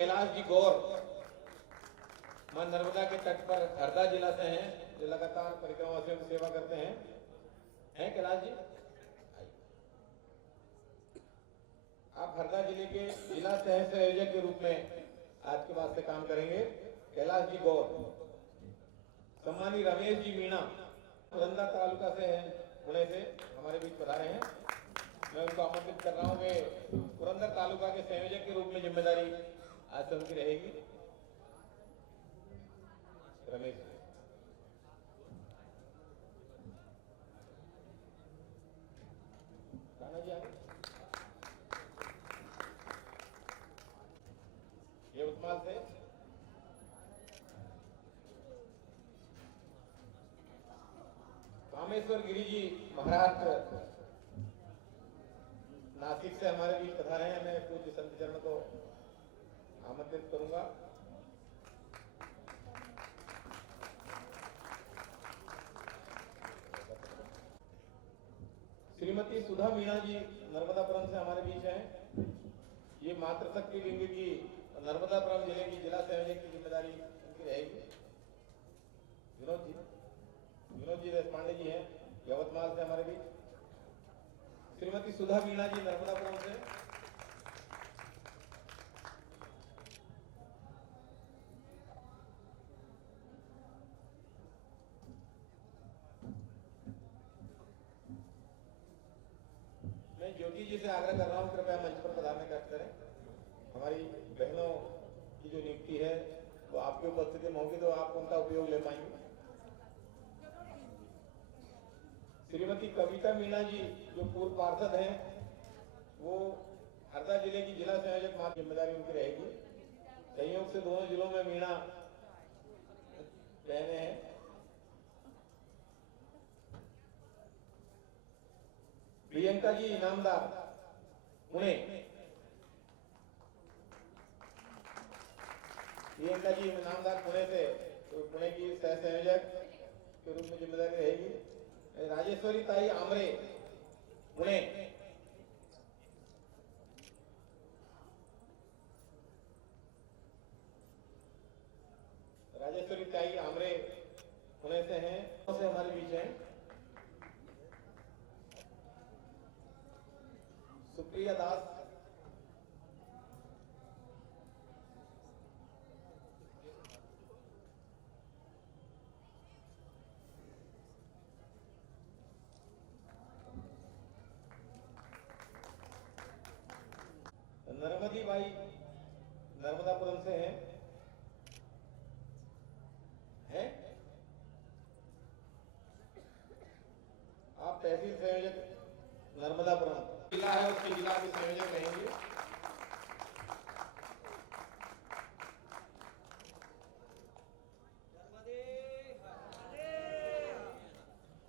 कैलाश जी गौर मां नर्मदा के तट पर हरदा जिला से हैं, जो लगातार परिक्रमावासियों की सेवा करते हैं कैलाश जी, आप हरदा जिले के जिला सह संयोजक के रूप में आज के बाद से काम करेंगे। कैलाश जी गौर। सम्मानी रमेश जी मीणा पुरंदर तालुका से हैं, पुणे से हमारे बीच पधारे हैं। मैं उनको आमंत्रित कर रहा हूँ कि पुरंदर तालुका के संयोजक के रूप में जिम्मेदारी आज से उनकी रहेगी। रमेश राणा जी आगे। ये उत्माल से कामेश्वर गिरी जी महाराष्ट्र नासिक से हमारे बीच पधारे हैं। मैं पूज्य संत चरण को आमंत्रित करूंगा। श्रीमती सुधा मीणा जी नर्मदापुरम से हमारे बीच हैं। ये मातृशक्ति विंग की नर्मदापुरम जिले की जिला संयोजक की जिम्मेदारी उनकी रहेगी। विनोद जी देशपांडे जी हैं यवतमाल से हमारे बीच। श्रीमती सुधा मीणा जी नर्मदापुरम से। मैं ज्योति जी से आग्रह कर रहा हूं, कृपया मंच पर पधारने का करें। हमारी बहनों की जो नियुक्ति है वो आपकी उपस्थिति में होगी, तो आप उनका उपयोग ले पाएंगे। श्रीमती कविता मीणा जी जो पूर्व पार्षद हैं, वो हरदा जिले की जिला संयोजक मां जिम्मेदारी उनकी रहेगी। संयोग से दोनों जिलों में मीणा बहने हैं। प्रियंका जी इनामदार पुणे। प्रियंका जी इनामदार पुणे से, तो पुणे की सह संयोजक के रूप में जिम्मेदारी रहेगी। राजेश्वरी ताई आमरे पुणे। राजेश्वरी ताई आमरे पुणे से हैं, से हमारे बीच हैं। सुप्रिया दास नर्मदी बाई नर्मदापुरम से हैं। आप तहसील संयोजक नर्मदापुरम जिला है, उसके जिला के संयोजक रहेंगे।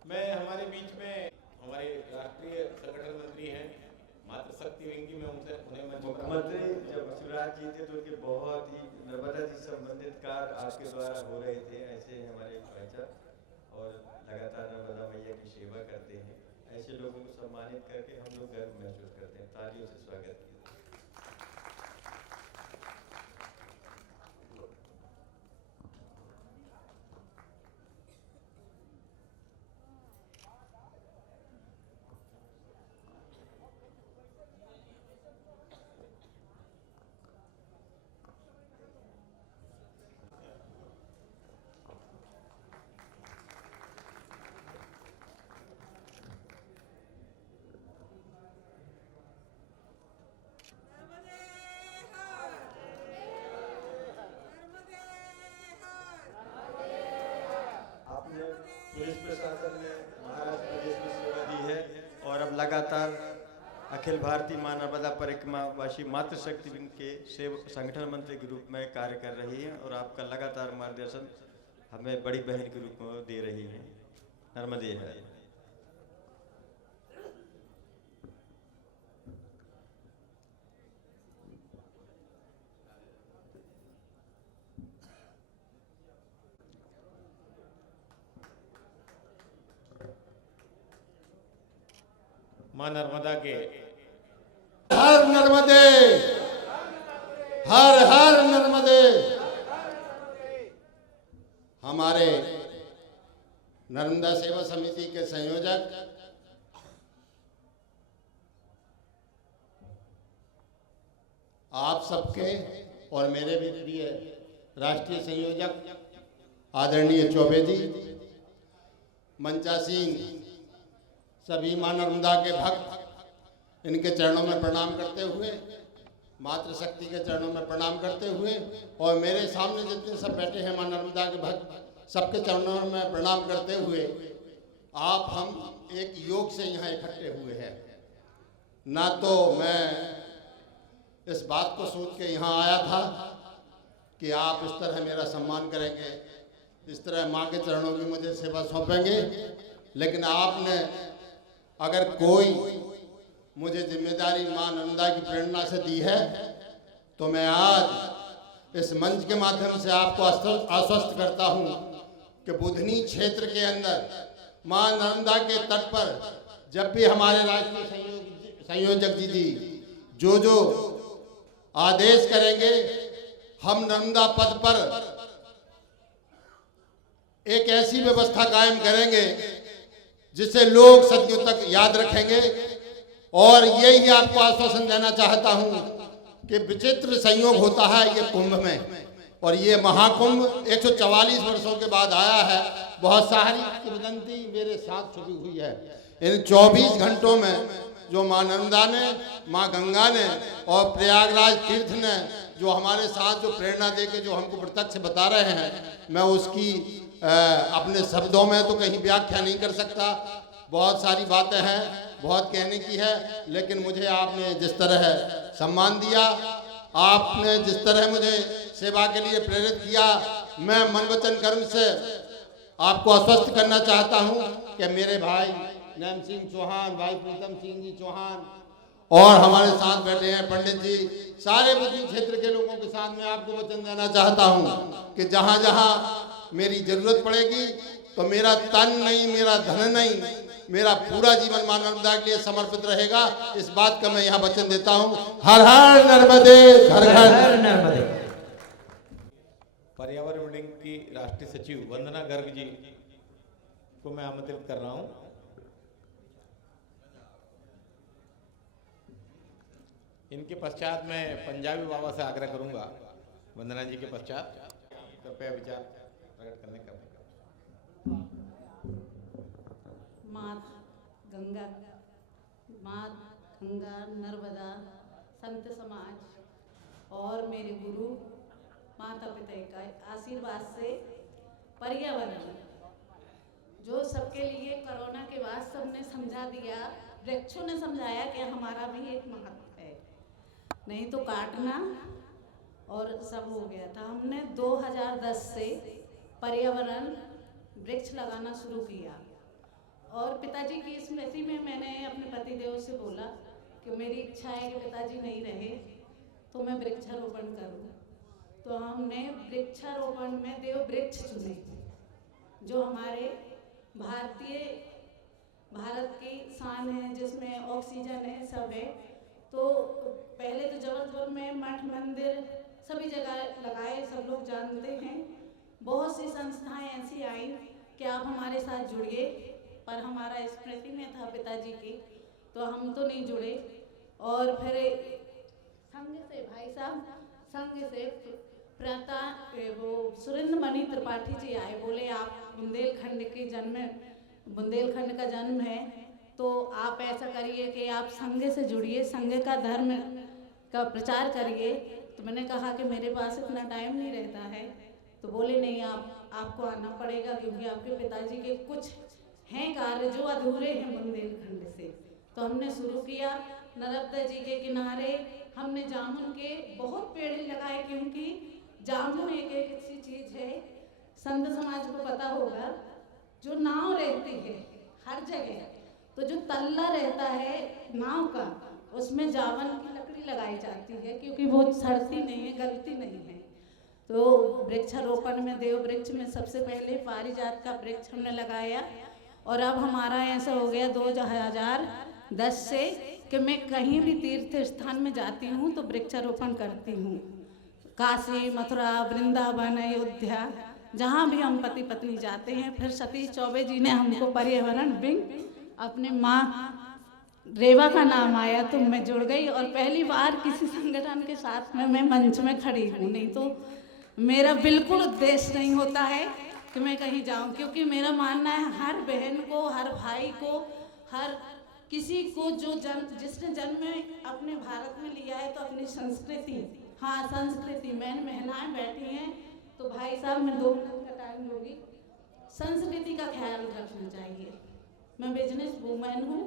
मैं हमारे बीच में हमारे राष्ट्रीय संगठन मंत्री हैं मातृशक्ति विंग की, मैं उनसे मुख्यमंत्री जब शिवराज जी थे तो उनके बहुत ही नर्मदा जी संबंधित कार्य आपके द्वारा हो रहे थे। ऐसे हमारे भाईचा और लगातार नर्मदा मैया की सेवा करते हैं। ऐसे लोगों को सम्मानित करके हम लोग गर्व महसूस करते हैं। तालियों से स्वागत कीजिए। पुलिस प्रशासन ने महाराष्ट्र प्रदेश की सेवा दी है और अब लगातार अखिल भारतीय मां नर्मदा परिक्रमा वासी मातृशक्ति विंग के संगठन मंत्री के रूप में कार्य कर रही है और आपका लगातार मार्गदर्शन हमें बड़ी बहन के रूप में दे रही है। नर्मदे है। मां नर्मदा के हर नर्मदे, हर हर हमारे नर्मदा सेवा समिति के संयोजक आप सबके और मेरे भी प्रिय राष्ट्रीय संयोजक आदरणीय चौबे जी, मंचासीन सभी मां नर्मदा के भक्त, इनके चरणों में प्रणाम करते हुए, मातृशक्ति के चरणों में प्रणाम करते हुए, और मेरे सामने जितने सब बैठे हैं मां नर्मदा के भक्त, सबके चरणों में प्रणाम करते हुए, आप हम एक योग से यहाँ इकट्ठे हुए हैं। ना तो मैं इस बात को सोच के यहाँ आया था कि आप इस तरह मेरा सम्मान करेंगे, इस तरह माँ के चरणों की मुझे सेवा सौंपेंगे, लेकिन आपने अगर कोई मुझे जिम्मेदारी माँ नर्मदा की प्रेरणा से दी है, तो मैं आज इस मंच के माध्यम से आपको आश्वस्त करता हूँ कि बुधनी क्षेत्र के अंदर माँ नर्मदा के तट पर जब भी हमारे राष्ट्रीय संयोजक जी जो आदेश करेंगे, हम नर्मदा पथ पर एक ऐसी व्यवस्था कायम करेंगे जिसे लोग सदियों तक याद रखेंगे। और यही आपको आश्वासन देना चाहता हूं कि विचित्र संयोग होता है ये कुंभ में, और ये महाकुंभ 144 वर्षों के बाद आया है। बहुत सारी किंवदंती मेरे साथ छुपी हुई है। इन 24 घंटों में जो माँ नर्मदा ने, माँ गंगा ने और प्रयागराज तीर्थ ने जो हमारे साथ जो प्रेरणा दे के जो हमको प्रत्यक्ष बता रहे हैं, मैं उसकी अपने शब्दों में तो कहीं व्याख्या नहीं कर सकता। बहुत सारी बातें हैं, बहुत कहने की है, लेकिन मुझे आपने जिस तरह सम्मान दिया, आपने जिस तरह मुझे सेवा के लिए प्रेरित किया, मैं मन वचन कर्म से आपको आश्वस्त करना चाहता हूं कि मेरे भाई नैम सिंह चौहान, भाई प्रीतम सिंह जी चौहान और हमारे साथ बैठे हैं पंडित जी, सारे बुद्धि क्षेत्र के लोगों के साथ मैं आपको वचन देना चाहता हूं कि जहां जहां मेरी जरूरत पड़ेगी तो मेरा तन नहीं, मेरा धन नहीं, मेरा पूरा जीवन मां नर्मदा के लिए समर्पित रहेगा। इस बात का मैं यहाँ वचन देता हूँ। हर हर नर्मदे, घर घर नर्मदे। पर्यावरण विंग की राष्ट्रीय सचिव वंदना गर्ग जी को मैं आमंत्रित कर रहा हूं। इनके पश्चात मैं पंजाबी बाबा से आग्रह करूंगा, वंदना जी के पश्चात कृपया विचार प्रकट करने का। माँ गंगा नर्मदा संत समाज और मेरे गुरु माता पिता का आशीर्वाद से पर्यावरण जो सबके लिए कोरोना के बाद सबने समझा दिया, वृक्षों ने समझाया कि हमारा भी एक महत्व है, नहीं तो काटना और सब हो गया था। हमने 2010 से पर्यावरण वृक्ष लगाना शुरू किया और पिताजी की स्मृति में मैंने अपने पतिदेव से बोला कि मेरी इच्छा है कि पिताजी नहीं रहे तो मैं वृक्षारोपण करूं। तो हमने वृक्षारोपण में देव वृक्ष चुने जो हमारे भारत की शान है, जिसमें ऑक्सीजन है, सब है। तो पहले तो जबलपुर में मठ मंदिर सभी जगह लगाए, सब लोग जानते हैं। बहुत सी संस्थाएं ऐसी आई कि आप हमारे साथ जुड़िए, पर हमारा स्मृति में था पिताजी की, तो हम तो नहीं जुड़े। और फिर संघ से भाई साहब, संघ से प्राता वो सुरेंद्र मणि त्रिपाठी जी आए, बोले आप बुंदेलखंड का जन्म है तो आप ऐसा करिए कि आप संघ से जुड़िए, संघ का धर्म का प्रचार करिए। तो मैंने कहा कि मेरे पास इतना टाइम नहीं रहता है। तो बोले नहीं, आपको आना पड़ेगा क्योंकि आपके पिताजी के कुछ हैं कार्य जो अधूरे हैं बुंदेलखंड से। तो हमने शुरू किया। नर्मदा जी के किनारे हमने जामुन के बहुत पेड़ लगाए, क्योंकि जामुन एक ऐसी चीज है, संत समाज को पता होगा, जो नाव रहती है हर जगह, तो जो तल्ला रहता है नाव का, उसमें जामुन की लकड़ी लगाई जाती है क्योंकि वो सड़ती नहीं है, गलती नहीं है। तो वृक्षारोपण में देव वृक्ष में सबसे पहले पारिजात का वृक्ष हमने लगाया। और अब हमारा ऐसा हो गया 2010 से कि मैं कहीं भी तीर्थ स्थान में जाती हूँ तो वृक्षारोपण करती हूँ। काशी, मथुरा, वृंदावन, अयोध्या, जहाँ भी हम पति पत्नी जाते हैं। फिर सतीश चौबे जी ने हमको पर्यावरण विंग अपने माँ रेवा का नाम आया तो मैं जुड़ गई, और पहली बार किसी संगठन के साथ में मैं मंच में खड़ी हूँ। नहीं तो मेरा बिल्कुल उद्देश्य नहीं होता है कि मैं कहीं जाऊँ, क्योंकि मेरा मानना है हर बहन को, हर भाई को, हर किसी को जो जिसने जन्म अपने भारत में लिया है तो अपनी संस्कृति, हाँ संस्कृति, मैंने महिलाएं बैठी हैं तो भाई साहब मैं 2 मिनट का टाइम लूँगी, संस्कृति का ख्याल रखना चाहिए। मैं बिजनेस वूमेन हूँ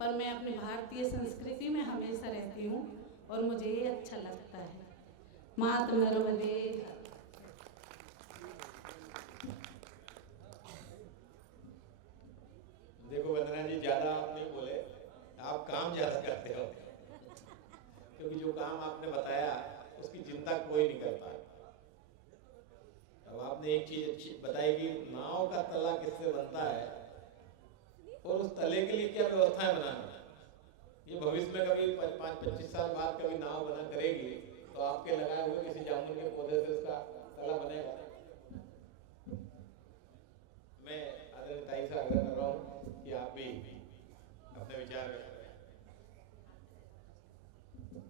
पर मैं अपनी भारतीय संस्कृति में हमेशा रहती हूँ और मुझे ये अच्छा लगता है। मात नर्मदे। देखो वंदना जी, ज्यादा आप नहीं बोले, आप काम ज्यादा करते हो, क्योंकि जो काम आपने बताया उसकी चिंता कोई नहीं करता। अब आपने एक चीज अच्छी बताई कि नाव का तला किससे बनता है और उस तले के लिए क्या व्यवस्थाएं बनाना है। ये भविष्य में कभी 5-25 साल बाद कभी नाव बना करेगी तो आपके लगाए हुए किसी जामुन के पौधे से उसका तला बनेगा। मैं आदरणीय ताई से आग्रह कर रहा हूँ कि आप भी अपने विचार व्यक्त करें।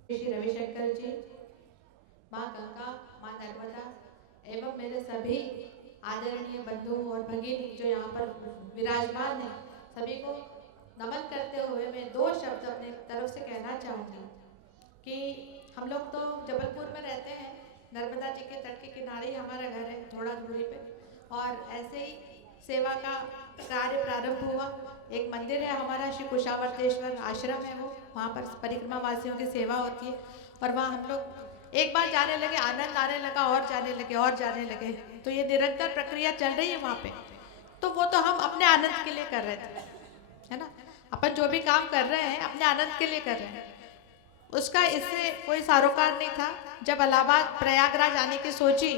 श्री रविशंकर जी, माँ गंगा, माँ नर्मदा एवं मेरे सभी आदरणीय बंधु और भगिनी जो यहाँ पर विराजमान हैं, सभी को नमन करते हुए मैं 2 शब्द अपने तरफ से कहना चाहूँगी कि हम लोग तो जबलपुर में रहते हैं, नर्मदा जी के तट के किनारे ही हमारा घर है, थोड़ा दूरी पे, और ऐसे ही सेवा का कार्य प्रारंभ हुआ। एक मंदिर है हमारा, श्री कुशावर्तेश्वर आश्रम है, वो वहाँ पर परिक्रमा वासियों की सेवा होती है, और वहाँ हम लोग एक बार जाने लगे, आनंद आने लगा, और जाने लगे और जाने लगे, तो ये निरंतर प्रक्रिया चल रही है वहाँ पे। तो वो तो हम अपने आनंद के लिए कर रहे थे, है ना, अपन जो भी काम कर रहे हैं अपने आनंद के लिए कर रहे हैं, उसका इससे कोई सरोकार नहीं था। जब इलाहाबाद प्रयागराज आने की सोची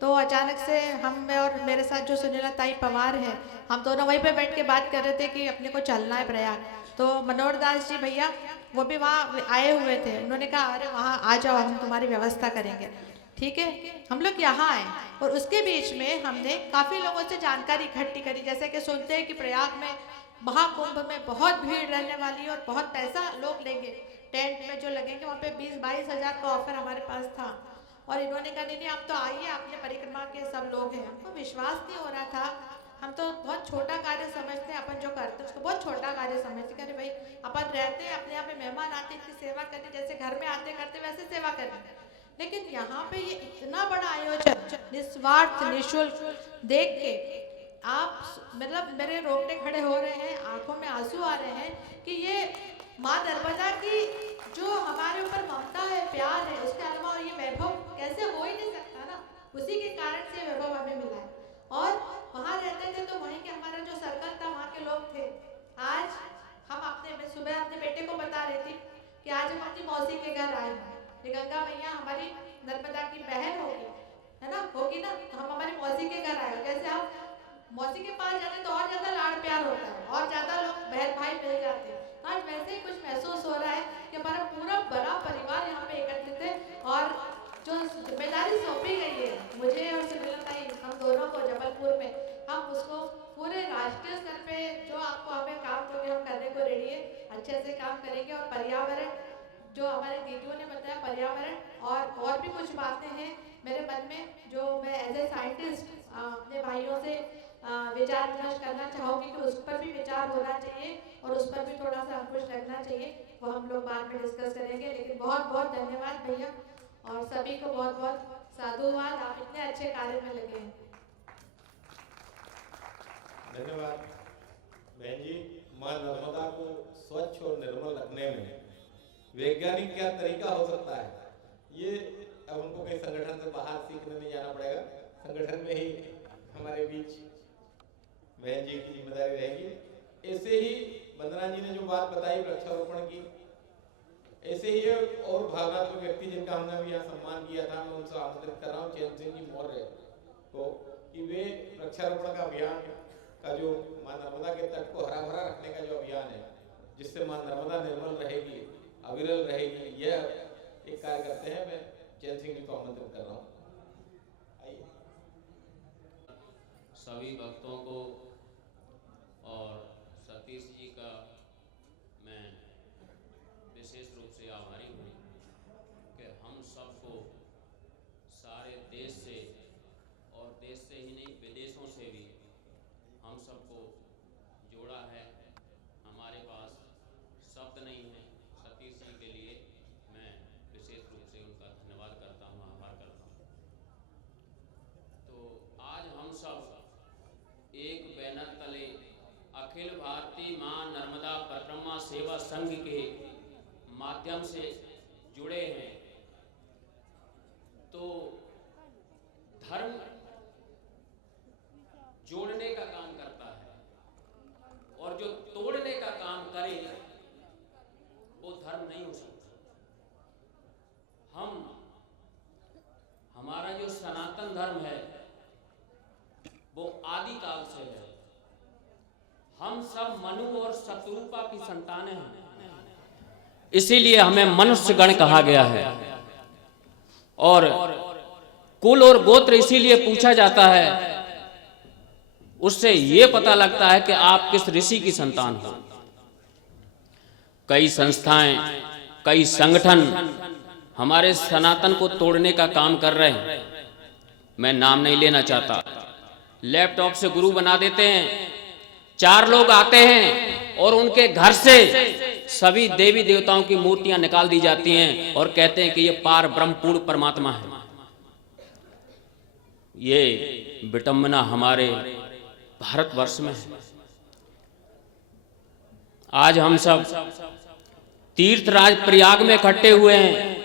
तो अचानक से हम और मेरे साथ जो सुनीला ताई पवार है, हम दोनों वहीं पे बैठ के बात कर रहे थे कि अपने को चलना है प्रयाग। तो मनोहर दास जी भैया वो भी वहाँ आए हुए थे, उन्होंने कहा अरे वहाँ आ जाओ, हम तुम्हारी व्यवस्था करेंगे। ठीक है, हम लोग यहाँ आए और उसके बीच में हमने काफ़ी लोगों से जानकारी इकट्ठी करी। जैसे कि सुनते हैं कि प्रयाग में महाकुंभ में बहुत भीड़ रहने वाली है और बहुत पैसा लोग लेंगे, टेंट में जो लगेंगे वहाँ पे 20-22 हज़ार का ऑफर हमारे पास था। और इन्होंने कहा नहीं आप तो आइए, आपने परिक्रमा के सब लोग हैं। हमको विश्वास नहीं हो रहा था, हम तो बहुत छोटा कार्य समझते हैं, अपन जो करते हैं उसको बहुत छोटा कार्य समझते हैं। अरे भाई अपन रहते हैं अपने यहाँ पे, मेहमान आते हैं, इनकी सेवा करनी, जैसे घर में आते करते वैसे सेवा करनी, लेकिन यहाँ पे ये इतना बड़ा आयोजन निस्वार्थ निःशुल्क देख के आप मतलब मेरे रोंगटे खड़े हो रहे हैं, आंखों में आंसू आ रहे हैं कि ये माँ नर्मदा की जो हमारे ऊपर ममता है, प्यार है, उसके अलावा ये वैभव कैसे हो ही नहीं सकता ना, उसी के कारण से वैभव हमें मिला है। और वहाँ रहते थे तो वहीं के हमारा जो सर्कल था, वहाँ के लोग थे। आज हम मैं सुबह अपने बेटे को बता रही थी कि आज हम अपनी मौसी के घर आए हैं। ये गंगा मैया हमारी नर्मदा की बहन होगी, है ना, होगी ना, तो हम हमारी मौसी के घर आए। जैसे हम मौसी के पास जाते तो और ज्यादा लाड़ प्यार होता है और ज्यादा लोग बहन भाई मिल जाते हैं। आज वैसे ही कुछ महसूस हो रहा है कि हमारा पूरा बड़ा परिवार यहाँ पे एकत्रित है और जो जिम्मेदारी सौंपी गई है मुझे और सुनीला ताई, हम दोनों को जबलपुर में, हम उसको पूरे राष्ट्रीय स्तर पे जो आपको हमें काम दोगे हम करने को रेडी है, अच्छे से काम करेंगे। और पर्यावरण जो हमारे दीदियों ने बताया, पर्यावरण और भी कुछ बातें हैं मेरे मन में जो मैं एज ए साइंटिस्ट अपने भाइयों से विचार विमर्श करना चाहूँगी कि उस पर भी विचार होना चाहिए और उस पर भी थोड़ा सा अंकुश लगना चाहिए, वो हम लोग बाद में डिस्कस करेंगे। लेकिन बहुत बहुत धन्यवाद भैया और सभी को बहुत बहुत साधुवाद, आप इतने अच्छे कार्य में लगे हैं। धन्यवाद बहन जी। माँ नर्मदा को स्वच्छ और निर्मल रखने में वैज्ञानिक क्या तरीका हो सकता है, ये अब हमको कहीं संगठन से बाहर सीखने नहीं जाना पड़ेगा, संगठन में ही हमारे बीच बहन जी की जिम्मेदारी रहेगी। ऐसे ही वंदना जी ने जो बात बताई वृक्षारोपण की, ऐसे ही और भावनात्मक व्यक्ति जिनका हमने अभी यहाँ सम्मान किया था, मैं उनसे आमंत्रित कर रहा हूँ चैन सिंह जी मौर्य को कि वे वृक्षारोपण का अभियान का जो माँ नर्मदा के तट को हरा भरा रखने का जो अभियान है, जिससे माँ नर्मदा निर्मल रहेगी, अविरल रहेगी, यह एक कार्य करते हैं। मैं चैन सिंह जी को आमंत्रित कर रहा हूँ, आइए। सभी भक्तों को और सतीश जी का मैं विशेष रूप से आभारी हूँ कि हम सबको सारे देश से और देश से ही नहीं विदेशों से भी हम सबको जोड़ा है। हमारे पास शब्द नहीं है सतीश जी के लिए मैं विशेष रूप से उनका धन्यवाद करता हूँ, आभार करता हूँ। तो आज हम सब एक बैनर तले अखिल भारतीय मां नर्मदा परिक्रमा सेवा संघ के माध्यम से जुड़े हैं। तो धर्म जोड़ने का काम करता है और जो तोड़ने का काम करे वो धर्म नहीं हो सकता। हमारा जो सनातन धर्म है वो आदि काल से है। हम सब मनु और शत्रुपा की संतानें हैं, इसीलिए हमें मनुष्य गण कहा गया है। और कुल और गोत्र इसीलिए पूछा जाता है, उससे यह पता लगता है कि आप किस ऋषि की संतान हो। कई संस्थाएं, कई संगठन हमारे सनातन को तोड़ने का काम कर रहे हैं। मैं नाम नहीं लेना चाहता। लैपटॉप से गुरु बना देते हैं, 4 लोग आते हैं और उनके घर से सभी देवी देवताओं की मूर्तियां निकाल दी जाती हैं और कहते हैं कि ये पार ब्रह्म पूर्ण परमात्मा है। ये विडंबना हमारे भारतवर्ष में है। आज हम सब तीर्थराज प्रयाग में इकट्ठे हुए हैं।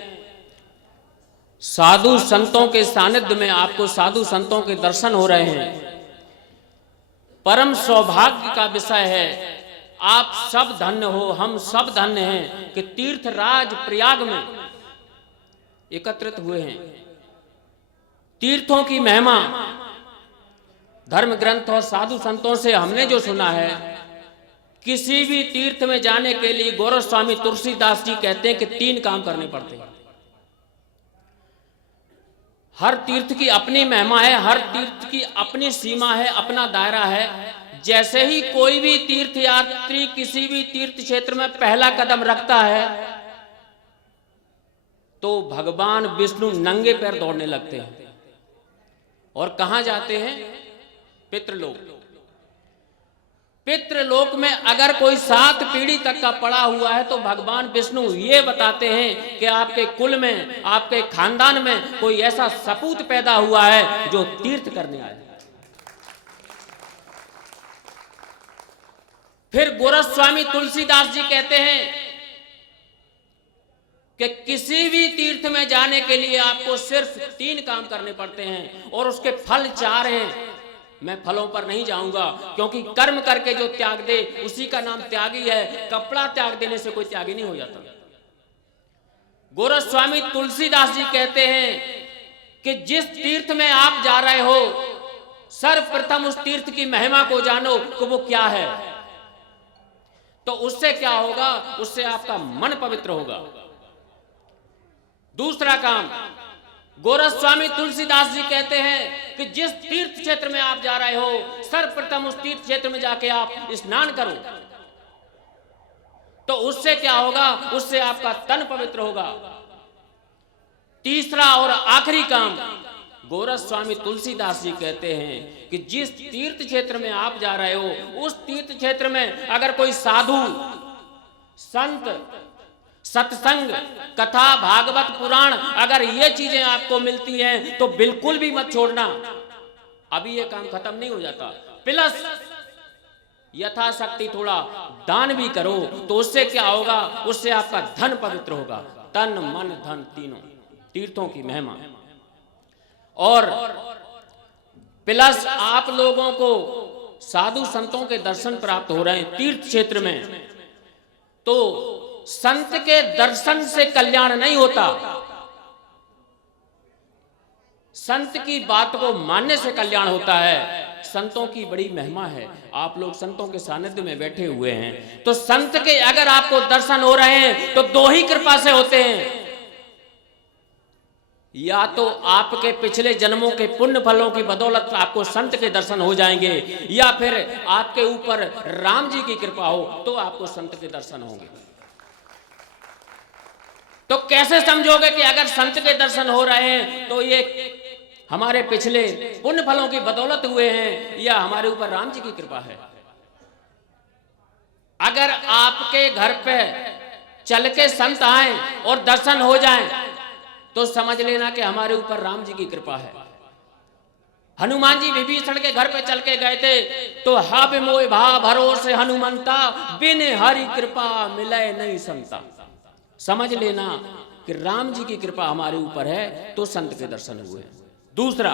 साधु संतों के सानिध्य में आपको साधु संतों के दर्शन हो रहे हैं। परम सौभाग्य का विषय है। आप सब धन्य हो, हम सब धन्य हैं कि तीर्थराज प्रयाग में एकत्रित हुए हैं। तीर्थों की महिमा धर्म ग्रंथ और साधु संतों से हमने जो सुना है, किसी भी तीर्थ में जाने के लिए गौरव स्वामी तुलसीदास जी कहते हैं कि 3 काम करने पड़ते हैं। हर तीर्थ की अपनी महिमा है, हर तीर्थ की अपनी सीमा है, अपना दायरा है। जैसे ही कोई भी तीर्थ यात्री किसी भी तीर्थ क्षेत्र में पहला कदम रखता है तो भगवान विष्णु नंगे पैर दौड़ने लगते हैं। और कहां जाते हैं? पितृलोक। पितृलोक में अगर कोई 7 पीढ़ी तक का पड़ा हुआ है तो भगवान विष्णु ये बताते हैं कि आपके कुल में, आपके खानदान में कोई ऐसा सपूत पैदा हुआ है जो तीर्थ करने आए। फिर गोरस्वामी तुलसीदास जी कहते हैं कि किसी भी तीर्थ में जाने के लिए आपको सिर्फ 3 काम करने पड़ते हैं और उसके फल 4 हैं। मैं फलों पर नहीं जाऊंगा क्योंकि कर्म करके जो त्याग दे उसी का नाम त्यागी है। कपड़ा त्याग देने से कोई त्यागी नहीं हो जाता। गोरस्वामी तुलसीदास जी कहते हैं कि जिस तीर्थ में आप जा रहे हो सर्वप्रथम उस तीर्थ की महिमा को जानो कि वो क्या है। तो उससे क्या होगा? उससे आपका मन पवित्र होगा। दूसरा काम, गोरस्वामी तुलसीदास जी कहते हैं कि जिस तीर्थ क्षेत्र में आप जा रहे हो सर्वप्रथम उस तीर्थ क्षेत्र में जाके आप स्नान करो। तो उससे क्या होगा? उससे आपका तन पवित्र होगा। तीसरा और आखिरी काम, गोरस्वामी तुलसीदास जी कहते हैं कि जिस तीर्थ क्षेत्र में आप जा रहे हो उस तीर्थ क्षेत्र में अगर कोई साधु, संत, सत्संग, कथा, भागवत, पुराण अगर ये चीजें आपको मिलती हैं तो बिल्कुल भी मत छोड़ना। अभी ये काम खत्म नहीं हो जाता। प्लस यथाशक्ति थोड़ा दान भी करो तो उससे क्या होगा? उससे आपका धन पवित्र होगा। तन, मन, धन तीनों तीर्थों की महिमा। और प्लस आप लोगों को साधु संतों के दर्शन प्राप्त हो रहे हैं तीर्थ क्षेत्र में। तो संत के दर्शन से कल्याण नहीं होता, संत की बात को मानने से कल्याण होता है। संतों की बड़ी महिमा है। आप लोग संतों के सानिध्य में बैठे हुए हैं तो संत के अगर आपको दर्शन हो रहे हैं तो 2 ही कृपा से होते हैं। या तो आपके पिछले जन्मों के पुण्य फलों की बदौलत आपको संत के दर्शन हो जाएंगे, या फिर आपके ऊपर राम जी की कृपा हो तो आपको संत के दर्शन होंगे। तो कैसे समझोगे कि अगर संत के दर्शन हो रहे हैं तो ये हमारे पिछले पुण्य फलों की बदौलत हुए हैं या हमारे ऊपर राम जी की कृपा है? अगर आपके घर पे चल के संत आए और दर्शन हो जाएं तो समझ लेना कि हमारे ऊपर राम जी की कृपा है। हनुमान जी विभीषण के घर पे चल के गए थे तो हब मोय भा भरोसे हनुमंता, बिन हरि कृपा मिले नहीं संता। समझ लेना कि राम जी की कृपा हमारे ऊपर है तो संत के दर्शन हुए। दूसरा,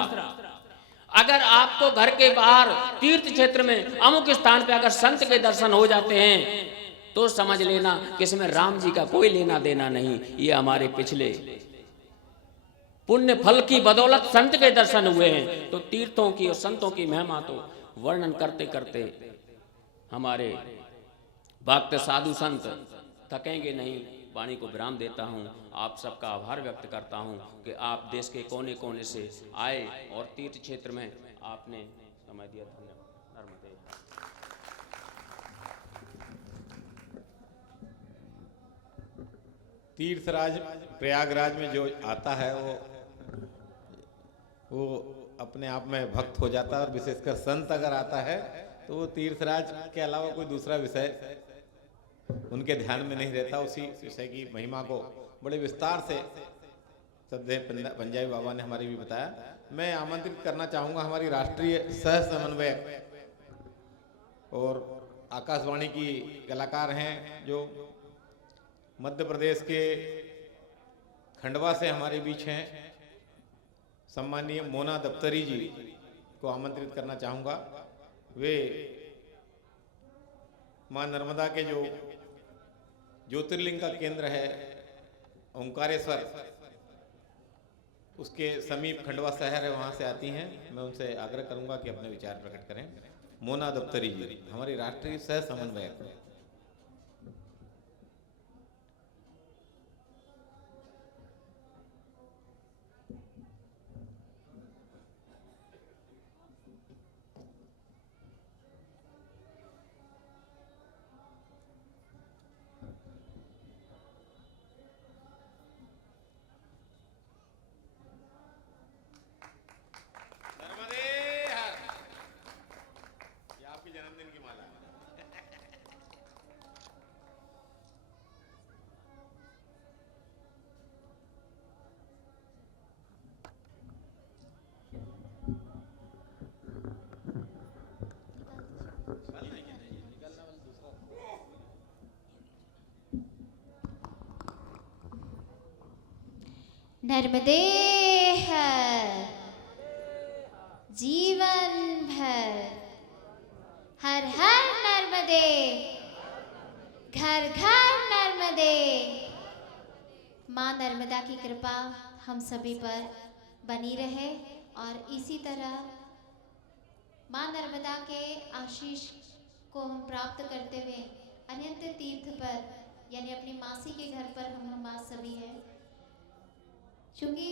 अगर आपको घर के बाहर तीर्थ क्षेत्र में अमुक स्थान पे अगर संत के दर्शन हो जाते हैं तो समझ लेना कि इसमें राम जी का कोई लेना देना नहीं, ये हमारे पिछले पुण्य फल की बदौलत संत के दर्शन हुए हैं। तो तीर्थों की और संतों की महिमा तो वर्णन करते करते हमारे भक्त साधु संत थकेंगे नहीं। वाणी को विराम देता हूँ। आप सबका आभार व्यक्त करता हूँ कि आप देश के कोने कोने से आए और तीर्थ क्षेत्र में आपने समय दिया। धन्यवाद। नर्मदे। तीर्थराज प्रयागराज में जो आता है वो अपने आप में भक्त हो जाता है, और विशेषकर संत अगर आता है तो वो तीर्थराज के अलावा कोई दूसरा विषय उनके ध्यान में नहीं रहता। उसी विषय की महिमा को बड़े विस्तार से श्रद्धेय पंजाबी बाबा ने हमारी भी बताया। मैं आमंत्रित करना चाहूँगा हमारी राष्ट्रीय सह समन्वयक और आकाशवाणी की कलाकार हैं जो मध्य प्रदेश के खंडवा से हमारे बीच हैं, सम्मानीय मोना दफ्तरी जी को आमंत्रित करना चाहूँगा। वे माँ नर्मदा के जो ज्योतिर्लिंग का केंद्र है ओंकारेश्वर, उसके समीप खंडवा शहर है, वहाँ से आती हैं। मैं उनसे आग्रह करूँगा कि अपने विचार प्रकट करें। मोना दफ्तरी जी हमारी राष्ट्रीय सह समन्वयक हैं। नर्मदे हर जीवन भर, हर हर नर्मदे, घर घर नर्मदे। माँ नर्मदा की कृपा हम सभी पर बनी रहे और इसी तरह माँ नर्मदा के आशीष को हम प्राप्त करते हुए अनंत तीर्थ पर यानी अपनी मासी के घर पर हम आज सभी हैं। क्योंकि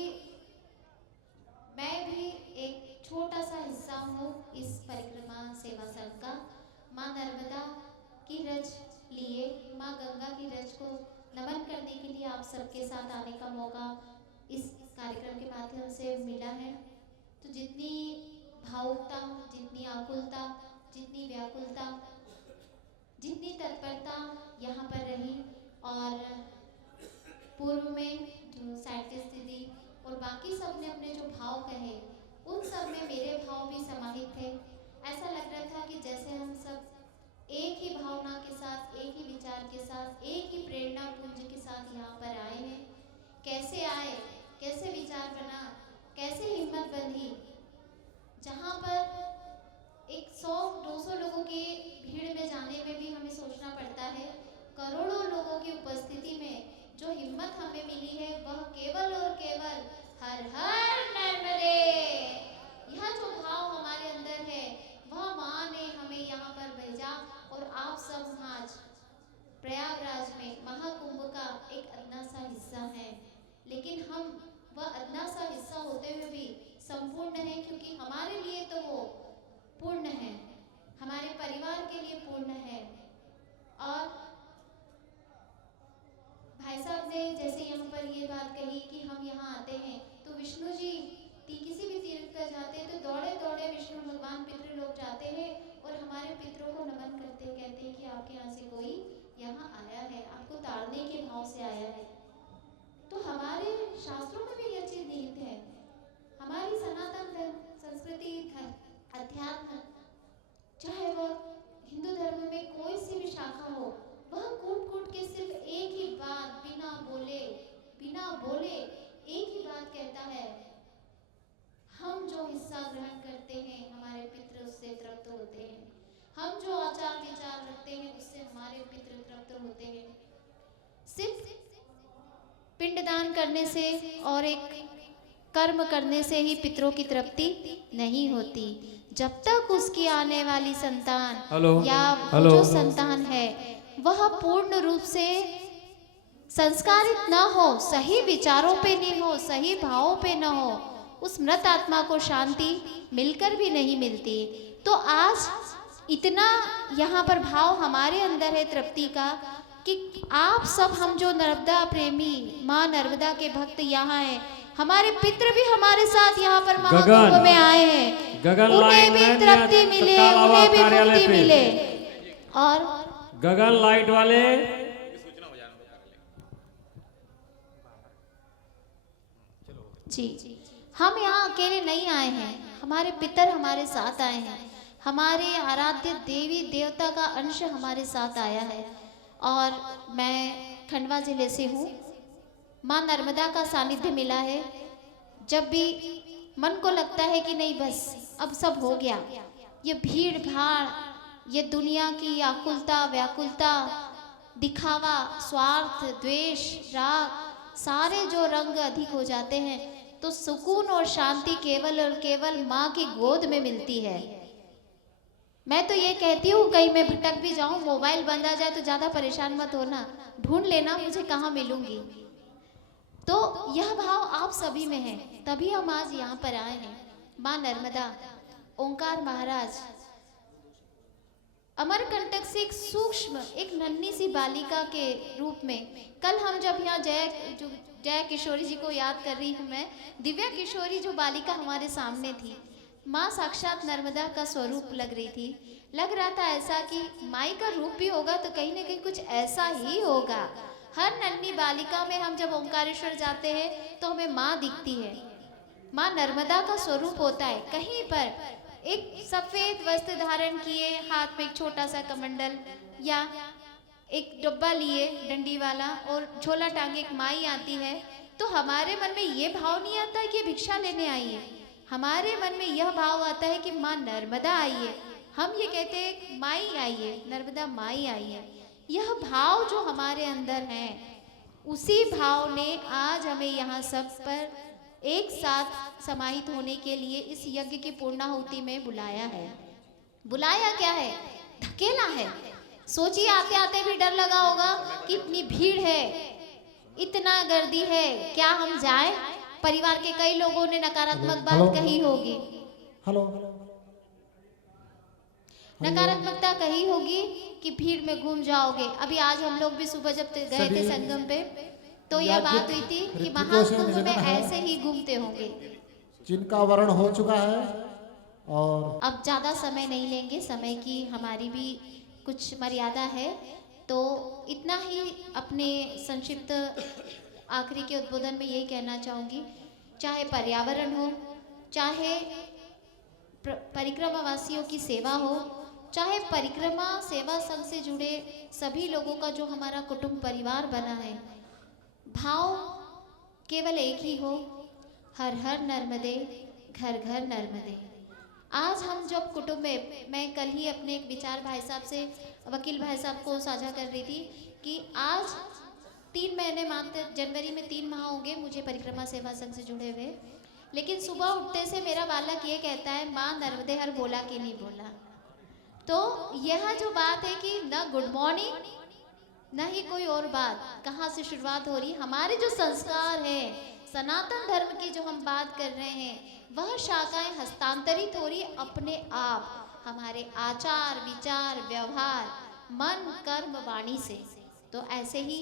मैं भी एक छोटा सा हिस्सा हूँ इस परिक्रमा सेवा संघ का। माँ नर्मदा की रज लिए, माँ गंगा की रज को नमन करने के लिए आप सबके साथ आने का मौका इस कार्यक्रम के माध्यम से मिला है। तो जितनी भावुकता, जितनी आकुलता, जितनी व्याकुलता, जितनी तत्परता यहाँ पर रही, और पूर्व में जो साइंटिस्ट दीदी और बाकी सब ने अपने जो भाव कहे उन सब में मेरे भाव भी समाहित थे। ऐसा लग रहा था कि जैसे हम सब एक ही भावना के साथ, एक ही विचार के साथ, एक ही प्रेरणा पुंज के साथ यहाँ पर आए हैं। कैसे आए, कैसे विचार बना, कैसे हिम्मत बंधी, जहाँ पर एक 100-200 लोगों की भीड़ में जाने में भी हमें सोचना पड़ता है, करोड़ों लोगों की उपस्थिति में जो हिम्मत हमें मिली है वह केवल और केवल हर हर नर्मदे। यह जो भाव हमारे अंदर है वह माँ ने हमें यहाँ पर भेजा और आप सब आज प्रयागराज में महाकुंभ का एक अदना सा हिस्सा है। लेकिन हम वह अदना सा दान करने से और एक कर्म करने से ही पितरों की तृप्ति नहीं होती। जब तक उसकी आने वाली संतान या वो जो संतान है वह पूर्ण रूप से संस्कारित न हो, सही विचारों पे नहीं हो, सही भावों पे न हो, उस मृत आत्मा को शांति मिलकर भी नहीं मिलती। तो आज इतना यहाँ पर भाव हमारे अंदर है तृप्ति का कि आप सब, हम जो नर्मदा प्रेमी माँ नर्मदा के भक्त यहाँ हैं, हमारे पितृ भी हमारे साथ यहाँ पर महाकुंभ में आए हैं, उन्हें भी तृप्ति मिले, उन्हें भी मुक्ति मिले। और गगन लाइट वाले जी, हम यहाँ अकेले नहीं आए हैं, हमारे पितर हमारे साथ आए हैं, हमारे आराध्य देवी देवता का अंश हमारे साथ आया है। और मैं खंडवा जिले से हूँ, माँ नर्मदा का सानिध्य मिला है। जब भी मन को लगता है कि नहीं बस अब सब हो गया, ये भीड़ भाड़, ये दुनिया की आकुलता व्याकुलता, दिखावा, स्वार्थ, द्वेष, राग, सारे जो रंग अधिक हो जाते हैं, तो सुकून और शांति केवल और केवल माँ की गोद में मिलती है। मैं तो ये कहती हूँ, कहीं मैं भटक भी जाऊँ, मोबाइल बंद आ जाए तो ज़्यादा परेशान मत होना, ढूंढ लेना मुझे कहाँ मिलूंगी। तो यह भाव आप सभी में है, तभी हम आज यहाँ पर आए हैं। माँ नर्मदा, ओंकार महाराज, अमरकंटक से एक सूक्ष्म, एक नन्ही सी बालिका के रूप में, कल हम जब यहाँ जय किशोरी जी को याद कर रही हूँ मैं, दिव्या किशोरी जो बालिका हमारे सामने थी, माँ साक्षात नर्मदा का स्वरूप लग रही थी। लग रहा था ऐसा कि माई का रूप भी होगा तो कहीं ना कहीं कुछ ऐसा ही होगा। हर नन्ही बालिका में हम जब ओंकारेश्वर जाते हैं तो हमें माँ दिखती है, माँ नर्मदा का स्वरूप होता है। कहीं पर एक सफेद वस्त्र धारण किए, हाथ में एक छोटा सा कमंडल या एक डब्बा लिए डंडी वाला और झोला टांगे एक माई आती है, तो हमारे मन में ये भाव नहीं आता है कि भिक्षा लेने आई है, हमारे मन में यह भाव आता है कि माँ नर्मदा आई है। हम ये कहते हैं माई आई है, नर्मदा माई आई है। यह भाव जो हमारे अंदर है, उसी भाव ने आज हमें यहाँ सब पर एक साथ समाहित होने के लिए इस यज्ञ की पूर्णाहुति में बुलाया है। बुलाया क्या है? धकेला है। सोचिए, आते आते भी डर लगा होगा कि इतनी भीड़ है, इतना गर्दी है, क्या हम जाएं? परिवार के कई लोगों ने नकारात्मक बात कही होगी, नकारात्मकता कही होगी कि भीड़ में घूम जाओगे। अभी आज हम लोग भी सुबह जब गए थे संगम पे, तो यह बात हुई थी कि महाकुंभ में ऐसे ही घूमते होंगे। जिनका वर्ण हो चुका है। और अब ज्यादा समय नहीं लेंगे, समय की हमारी भी कुछ मर्यादा है, तो इतना ही अपने संक्षिप्त आखिरी के उद्बोधन में यही कहना चाहूँगी, चाहे पर्यावरण हो, चाहे परिक्रमा वासियों की सेवा हो, चाहे परिक्रमा सेवा संघ से जुड़े सभी लोगों का जो हमारा कुटुंब परिवार बना है, भाव केवल एक ही हो, हर हर नर्मदे, घर घर नर्मदे। आज हम जब कुटुंब में, मैं कल ही अपने एक विचार भाई साहब से, वकील भाई साहब को साझा कर रही थी कि आज 3 महीने मानते, जनवरी में 3 माह होंगे मुझे परिक्रमा सेवा संघ से जुड़े हुए, लेकिन सुबह उठते से मेरा बालक ये कहता है, माँ नर्मदे हर बोला कि नहीं बोला। तो यह जो बात है कि न गुड मॉर्निंग न ही कोई और बात, कहाँ से शुरुआत हो रही, हमारे जो संस्कार है, सनातन धर्म की जो हम बात कर रहे हैं, वह शाखाएं हस्तांतरित हो रही अपने आप हमारे आचार विचार व्यवहार मन कर्म वाणी से। तो ऐसे ही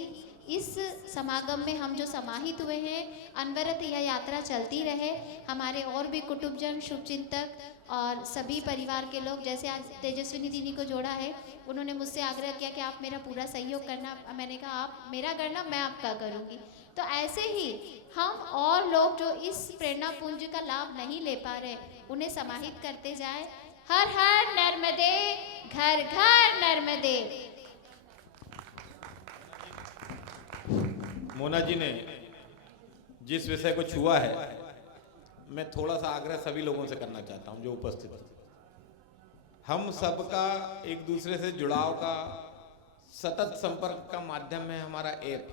इस समागम में हम जो समाहित हुए हैं, अनवरत यह यात्रा चलती रहे। हमारे और भी कुटुंबजन, शुभचिंतक और सभी परिवार के लोग, जैसे आज तेजस्विनी दीदी को जोड़ा है, उन्होंने मुझसे आग्रह किया कि आप मेरा पूरा सहयोग करना। मैंने कहा आप मेरा करना, मैं आपका करूँगी। तो ऐसे ही हम और लोग जो इस प्रेरणा पुंज का लाभ नहीं ले पा रहे, उन्हें समाहित करते जाए। हर हर नर्मदे, घर घर नर्मदे। मोना जी ने जिस विषय को छुआ है, मैं थोड़ा सा आग्रह सभी लोगों से करना चाहता हूं जो उपस्थित हैं। हम सबका एक दूसरे से जुड़ाव का सतत संपर्क का माध्यम है हमारा ऐप,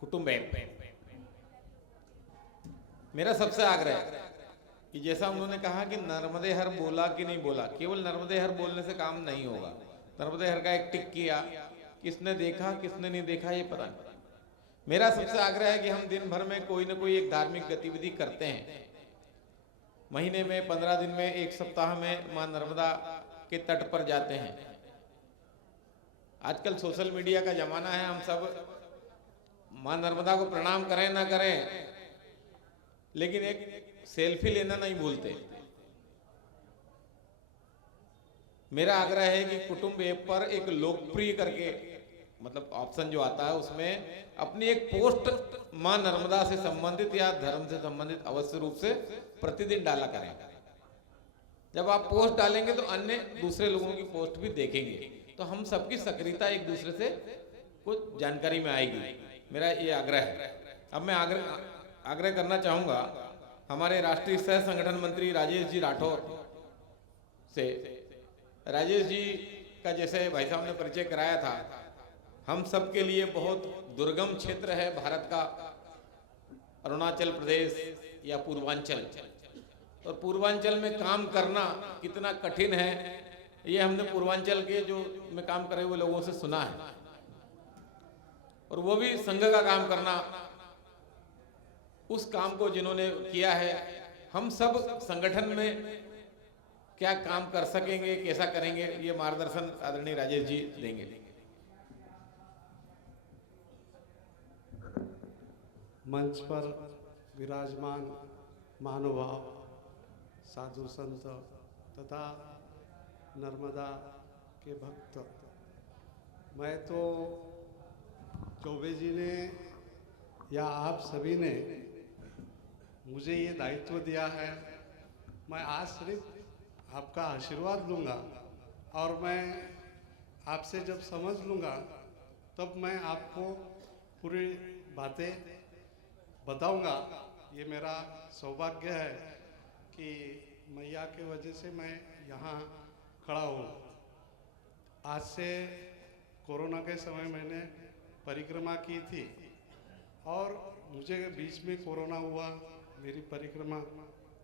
कुटुंब ऐप। मेरा सबसे आग्रह है कि जैसा उन्होंने कहा कि नर्मदे हर बोला कि नहीं बोला, केवल नर्मदे हर बोलने से काम नहीं होगा। नर्मदे हर का एक टिक किया, किसने देखा किसने नहीं देखा ये पता नहीं। मेरा सबसे आग्रह है कि हम दिन भर में कोई ना कोई एक धार्मिक गतिविधि करते हैं। महीने में 15 दिन में, एक सप्ताह में मां नर्मदा के तट पर जाते हैं। आजकल सोशल मीडिया का जमाना है, हम सब मां नर्मदा को प्रणाम करें ना करें, लेकिन एक सेल्फी लेना नहीं भूलते। मेरा आग्रह है कि कुटुंब ऐप पर एक लोकप्रिय करके मतलब ऑप्शन जो आता है, उसमें अपनी एक पोस्ट मां नर्मदा से संबंधित या धर्म से संबंधित अवश्य रूप से प्रतिदिन डाला करें। जब आप पोस्ट डालेंगे तो अन्य दूसरे लोगों की पोस्ट भी देखेंगे, तो हम सबकी सक्रियता एक दूसरे से कुछ जानकारी में आएगी। मेरा ये आग्रह है। अब मैं आग्रह करना चाहूंगा हमारे राष्ट्रीय सह संगठन मंत्री राजेश जी राठौर से। राजेश जी का जैसे भाई साहब ने परिचय कराया था, हम सब के लिए बहुत दुर्गम क्षेत्र है भारत का अरुणाचल प्रदेश या पूर्वांचल, और पूर्वांचल में काम करना कितना कठिन है ये हमने पूर्वांचल के जो में काम करे हुए लोगों से सुना है। और वो भी संघ का काम करना, उस काम को जिन्होंने किया है, हम सब संगठन में क्या काम कर सकेंगे, कैसा करेंगे, ये मार्गदर्शन आदरणीय राजेश जी देंगे। मंच पर विराजमान महानुभाव, साधु संत तथा नर्मदा के भक्त, मैं तो चौबे जी ने या आप सभी ने मुझे ये दायित्व दिया है। मैं आज सिर्फ आपका आशीर्वाद लूँगा और मैं आपसे जब समझ लूँगा तब मैं आपको पूरी बातें बताऊँगा। ये मेरा सौभाग्य है कि मैया के वजह से मैं यहाँ खड़ा हूँ। आज से कोरोना के समय मैंने परिक्रमा की थी और मुझे बीच में कोरोना हुआ, मेरी परिक्रमा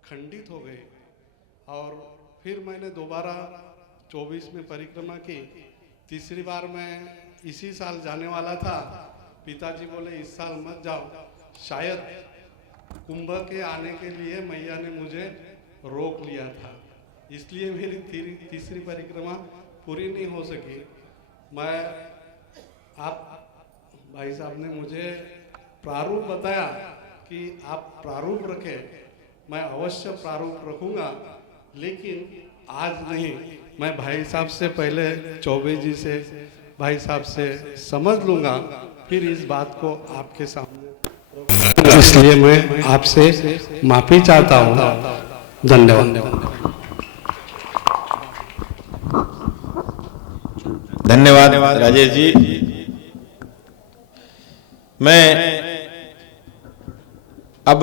खंडित हो गई और फिर मैंने दोबारा 24 में परिक्रमा की। तीसरी बार मैं इसी साल जाने वाला था, पिताजी बोले इस साल मत जाओ, शायद कुंभ के आने के लिए मैया ने मुझे रोक लिया था, इसलिए मेरी तीसरी परिक्रमा पूरी नहीं हो सकी। मैं आप भाई साहब ने मुझे प्रारूप बताया कि आप प्रारूप रखें, मैं अवश्य प्रारूप रखूँगा, लेकिन आज नहीं। मैं भाई साहब से पहले चौबे जी से, भाई साहब से समझ लूँगा, फिर इस बात को आपके सामने, इसलिए मैं आपसे माफ़ी चाहता हूँ। धन्यवाद। धन्यवाद राजेश जी। मैं अब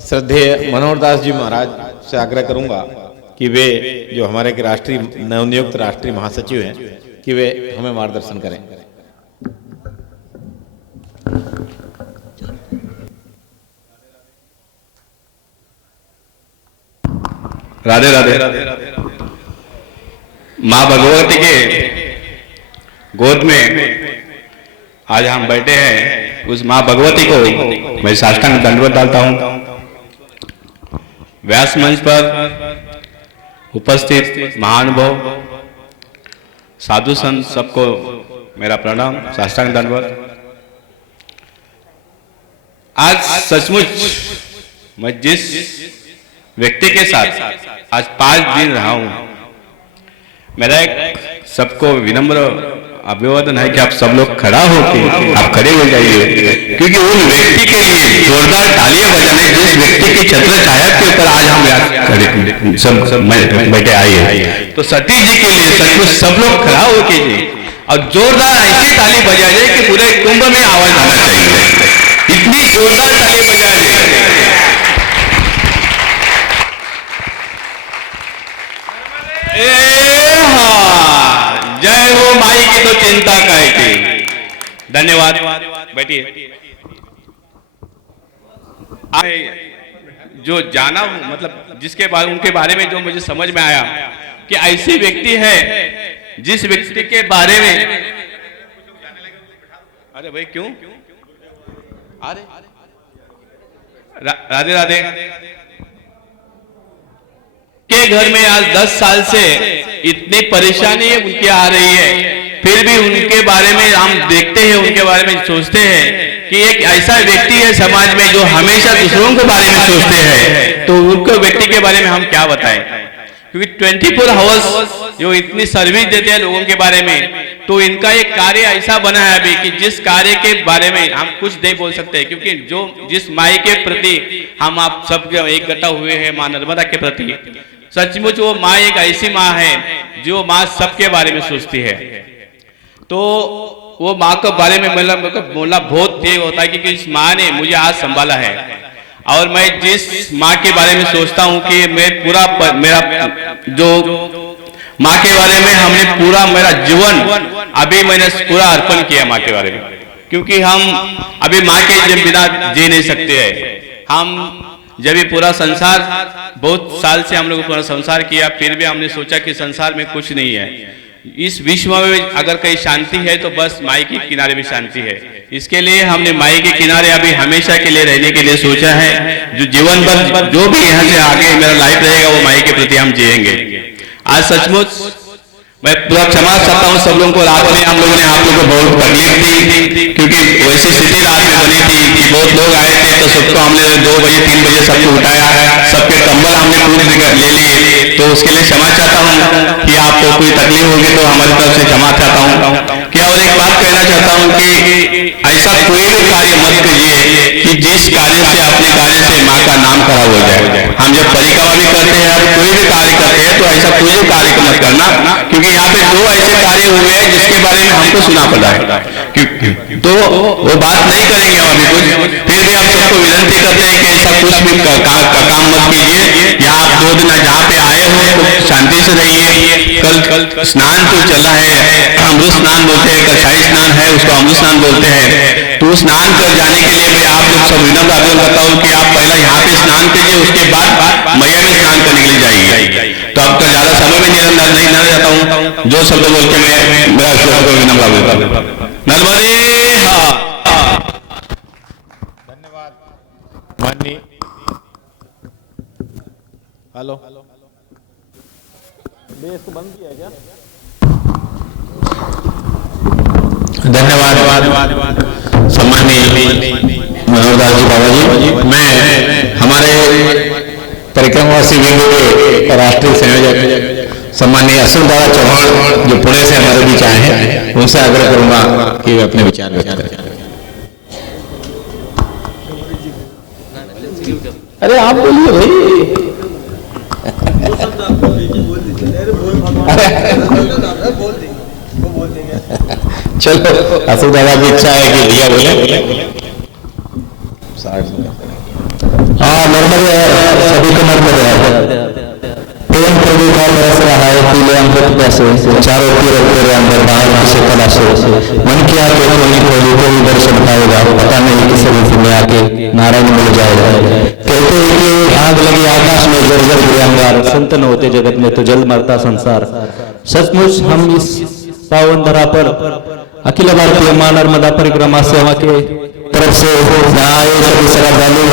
श्रद्धेय मनोहर दास जी महाराज से आग्रह करूंगा कि वे जो हमारे के राष्ट्रीय नवनियुक्त राष्ट्रीय महासचिव हैं कि वे हमें मार्गदर्शन करें। राधे राधे। माँ भगवती के गोद में आज हम बैठे हैं, उस माँ भगवती को मैं साष्टांग दंडवत डालता हूँ। व्यास मंच पर उपस्थित महानुभाव, साधु संत, सबको मेरा प्रणाम, साष्टांग दंडवत। आज सचमुच मैं जिस व्यक्ति के साथ आज 5 दिन रहा हूँ, मेरा एक सबको विनम्र अभिवादन है कि आप सब लोग खड़ा होके आप खड़े हो जाइए, क्योंकि उन व्यक्ति के लिए जोरदार तालियां बजाने, जिस व्यक्ति की छत्र छाया के ऊपर आज हम खड़े सब बैठे आए हैं। तो सतीश जी के लिए सचमुच सब लोग खड़ा होके जी और जोरदार ऐसी ताली बजाइए कि पूरे कुंभ में आवाज आना चाहिए, इतनी जोरदार ताली बजाइए। जय हो माई की तो चिंता काहे की। धन्यवाद, बैठिए। जो जाना हूं, मतलब जिसके बारे उनके बारे में जो मुझे समझ में आया कि ऐसी व्यक्ति है जिस व्यक्ति के बारे में, अरे भाई क्यों, अरे राधे राधे, के घर में आज 10 साल से इतनी परेशानी उनकी आ रही है, फिर भी उनके बारे में हम देखते हैं, उनके बारे में सोचते हैं कि एक ऐसा व्यक्ति है समाज में जो हमेशा दूसरों के बारे में सोचते हैं, तो उनको व्यक्ति के बारे में हम क्या बताएं, क्योंकि 24 आवर्स जो इतनी सर्विस देते हैं लोगों के बारे में, तो इनका एक कार्य ऐसा बना है अभी कि जिस कार्य के बारे में हम कुछ नहीं बोल सकते, क्योंकि जो जिस माई के प्रति हम आप सब एकट्ठा हुए हैं, माँ नर्मदा के प्रति, सचमुच वो माँ एक ऐसी माँ है जो माँ सबके बारे में सोचती है। तो वो माँ के बारे में बोलना बहुत तेज होता है, क्योंकि इस माँ ने मुझे आज संभाला है, और मैं जिस माँ के बारे में सोचता हूँ कि मैं पूरा मेरा जो माँ के बारे में हमने पूरा मेरा जीवन अभी मैंने पूरा अर्पण किया माँ के बारे में, क्योंकि हम अभी माँ के बिना जी नहीं सकते हैं। हम जब ये पूरा संसार, बहुत साल से हम लोग पूरा संसार किया, फिर भी हमने सोचा कि संसार में कुछ नहीं है, इस विश्व में अगर कहीं शांति है तो बस माई के किनारे भी शांति है। इसके लिए हमने माई के किनारे अभी हमेशा के लिए रहने के लिए सोचा है। जो जीवन भर जो भी यहाँ से आगे मेरा लाइफ रहेगा वो माई के प्रति हम जिएंगे। आज सचमुच मैं पूरा क्षमा चाहता हूँ सब लोगों को, रात में हम लोगों ने आप लोगों को बहुत तकलीफ दी, क्योंकि वैसी स्थिति रात में बनी थी कि बहुत लोग आए थे, तो सबको हमने 2 बजे 3 बजे सबको उठाया है, सबके कंबल हमने पूरे ले लिए, तो उसके लिए क्षमा चाहता हूँ कि आपको कोई तकलीफ होगी तो हमारी तरफ से क्षमा चाहता हूँ। क्या और एक बात कहना चाहता हूँ कि ऐसा कोई भी कार्य मत कीजिए कि जिस कार्य से अपने कार्य से माँ का नाम खराब हो जाए। हम जब परिक्रमा भी करते हैं, हम कोई भी कार्य करते हैं, तो ऐसा कोई भी कार्य मत करना, क्योंकि यहाँ पे 2 ऐसे कार्य हुए हैं जिसके बारे में हमको सुना पड़ा है, तो वो बात नहीं करेंगे हम अभी कुछ। फिर भी हम सबको विनती करते हैं कि ऐसा कुछ भी काम मत कीजिए। यहाँ आप 2 दिन जहाँ पे आए हो तो शांति से रहिए। कल स्नान तो चला है, अमृत स्नान बोलते हैं, कल शाही स्नान है, उसको अमृत स्नान बोलते हैं, तो स्नान कर जाने के लिए मैं आप लोग सब विनम्र आवेदन करता हूँ कि आप पहले यहाँ पे स्नान कीजिए, उसके बाद मैया में स्नान करने के लिए जाइए। तो आपका ज्यादा समय में नहीं ना जाता हूँ, जो शब्द बोल के मैं मेरा श्लोक को विनम्र आवेदन करता हूँ। नर्मदे हाँ। धन्यवाद माननीय। हेलो, इसको बंद किया है क्या? धन्यवाद सम्माननीय मनोहरदास जी बाबा जी। मैं हमारे परिक्रमावासी विंग के राष्ट्रीय संयोजक सम्माननीय अशोक दादा चौहान जो पुणे से हमारे बीच आए हैं, उनसे आग्रह करूंगा कि वे अपने विचार व्यक्त करें। अरे आप बोलिए भाई। चलो, अशोक दादा की इच्छा है कि दिया बोले। हाँ, नर्मदे सभी को नर्मदे। प्रेम प्रभु का बरस रहा है पीले अमृत कैसे, चारों तीर तेरे अंदर बाहर किसे तलाशे, मन किया तो कोई खोली कोई दर्शन पाएगा, पता नहीं किस रूप में आके नारायण मिल जाएगा। कहते हैं कि आग लगी आकाश में जर्जर गिरे अंगार, संतन होते जगत में तो जल मरता संसार। सचमुच हम इस पावन धरा पर अखिल भारतीय मां नर्मदा परिक्रमा सेवा के तरफ से सभी श्रद्धालु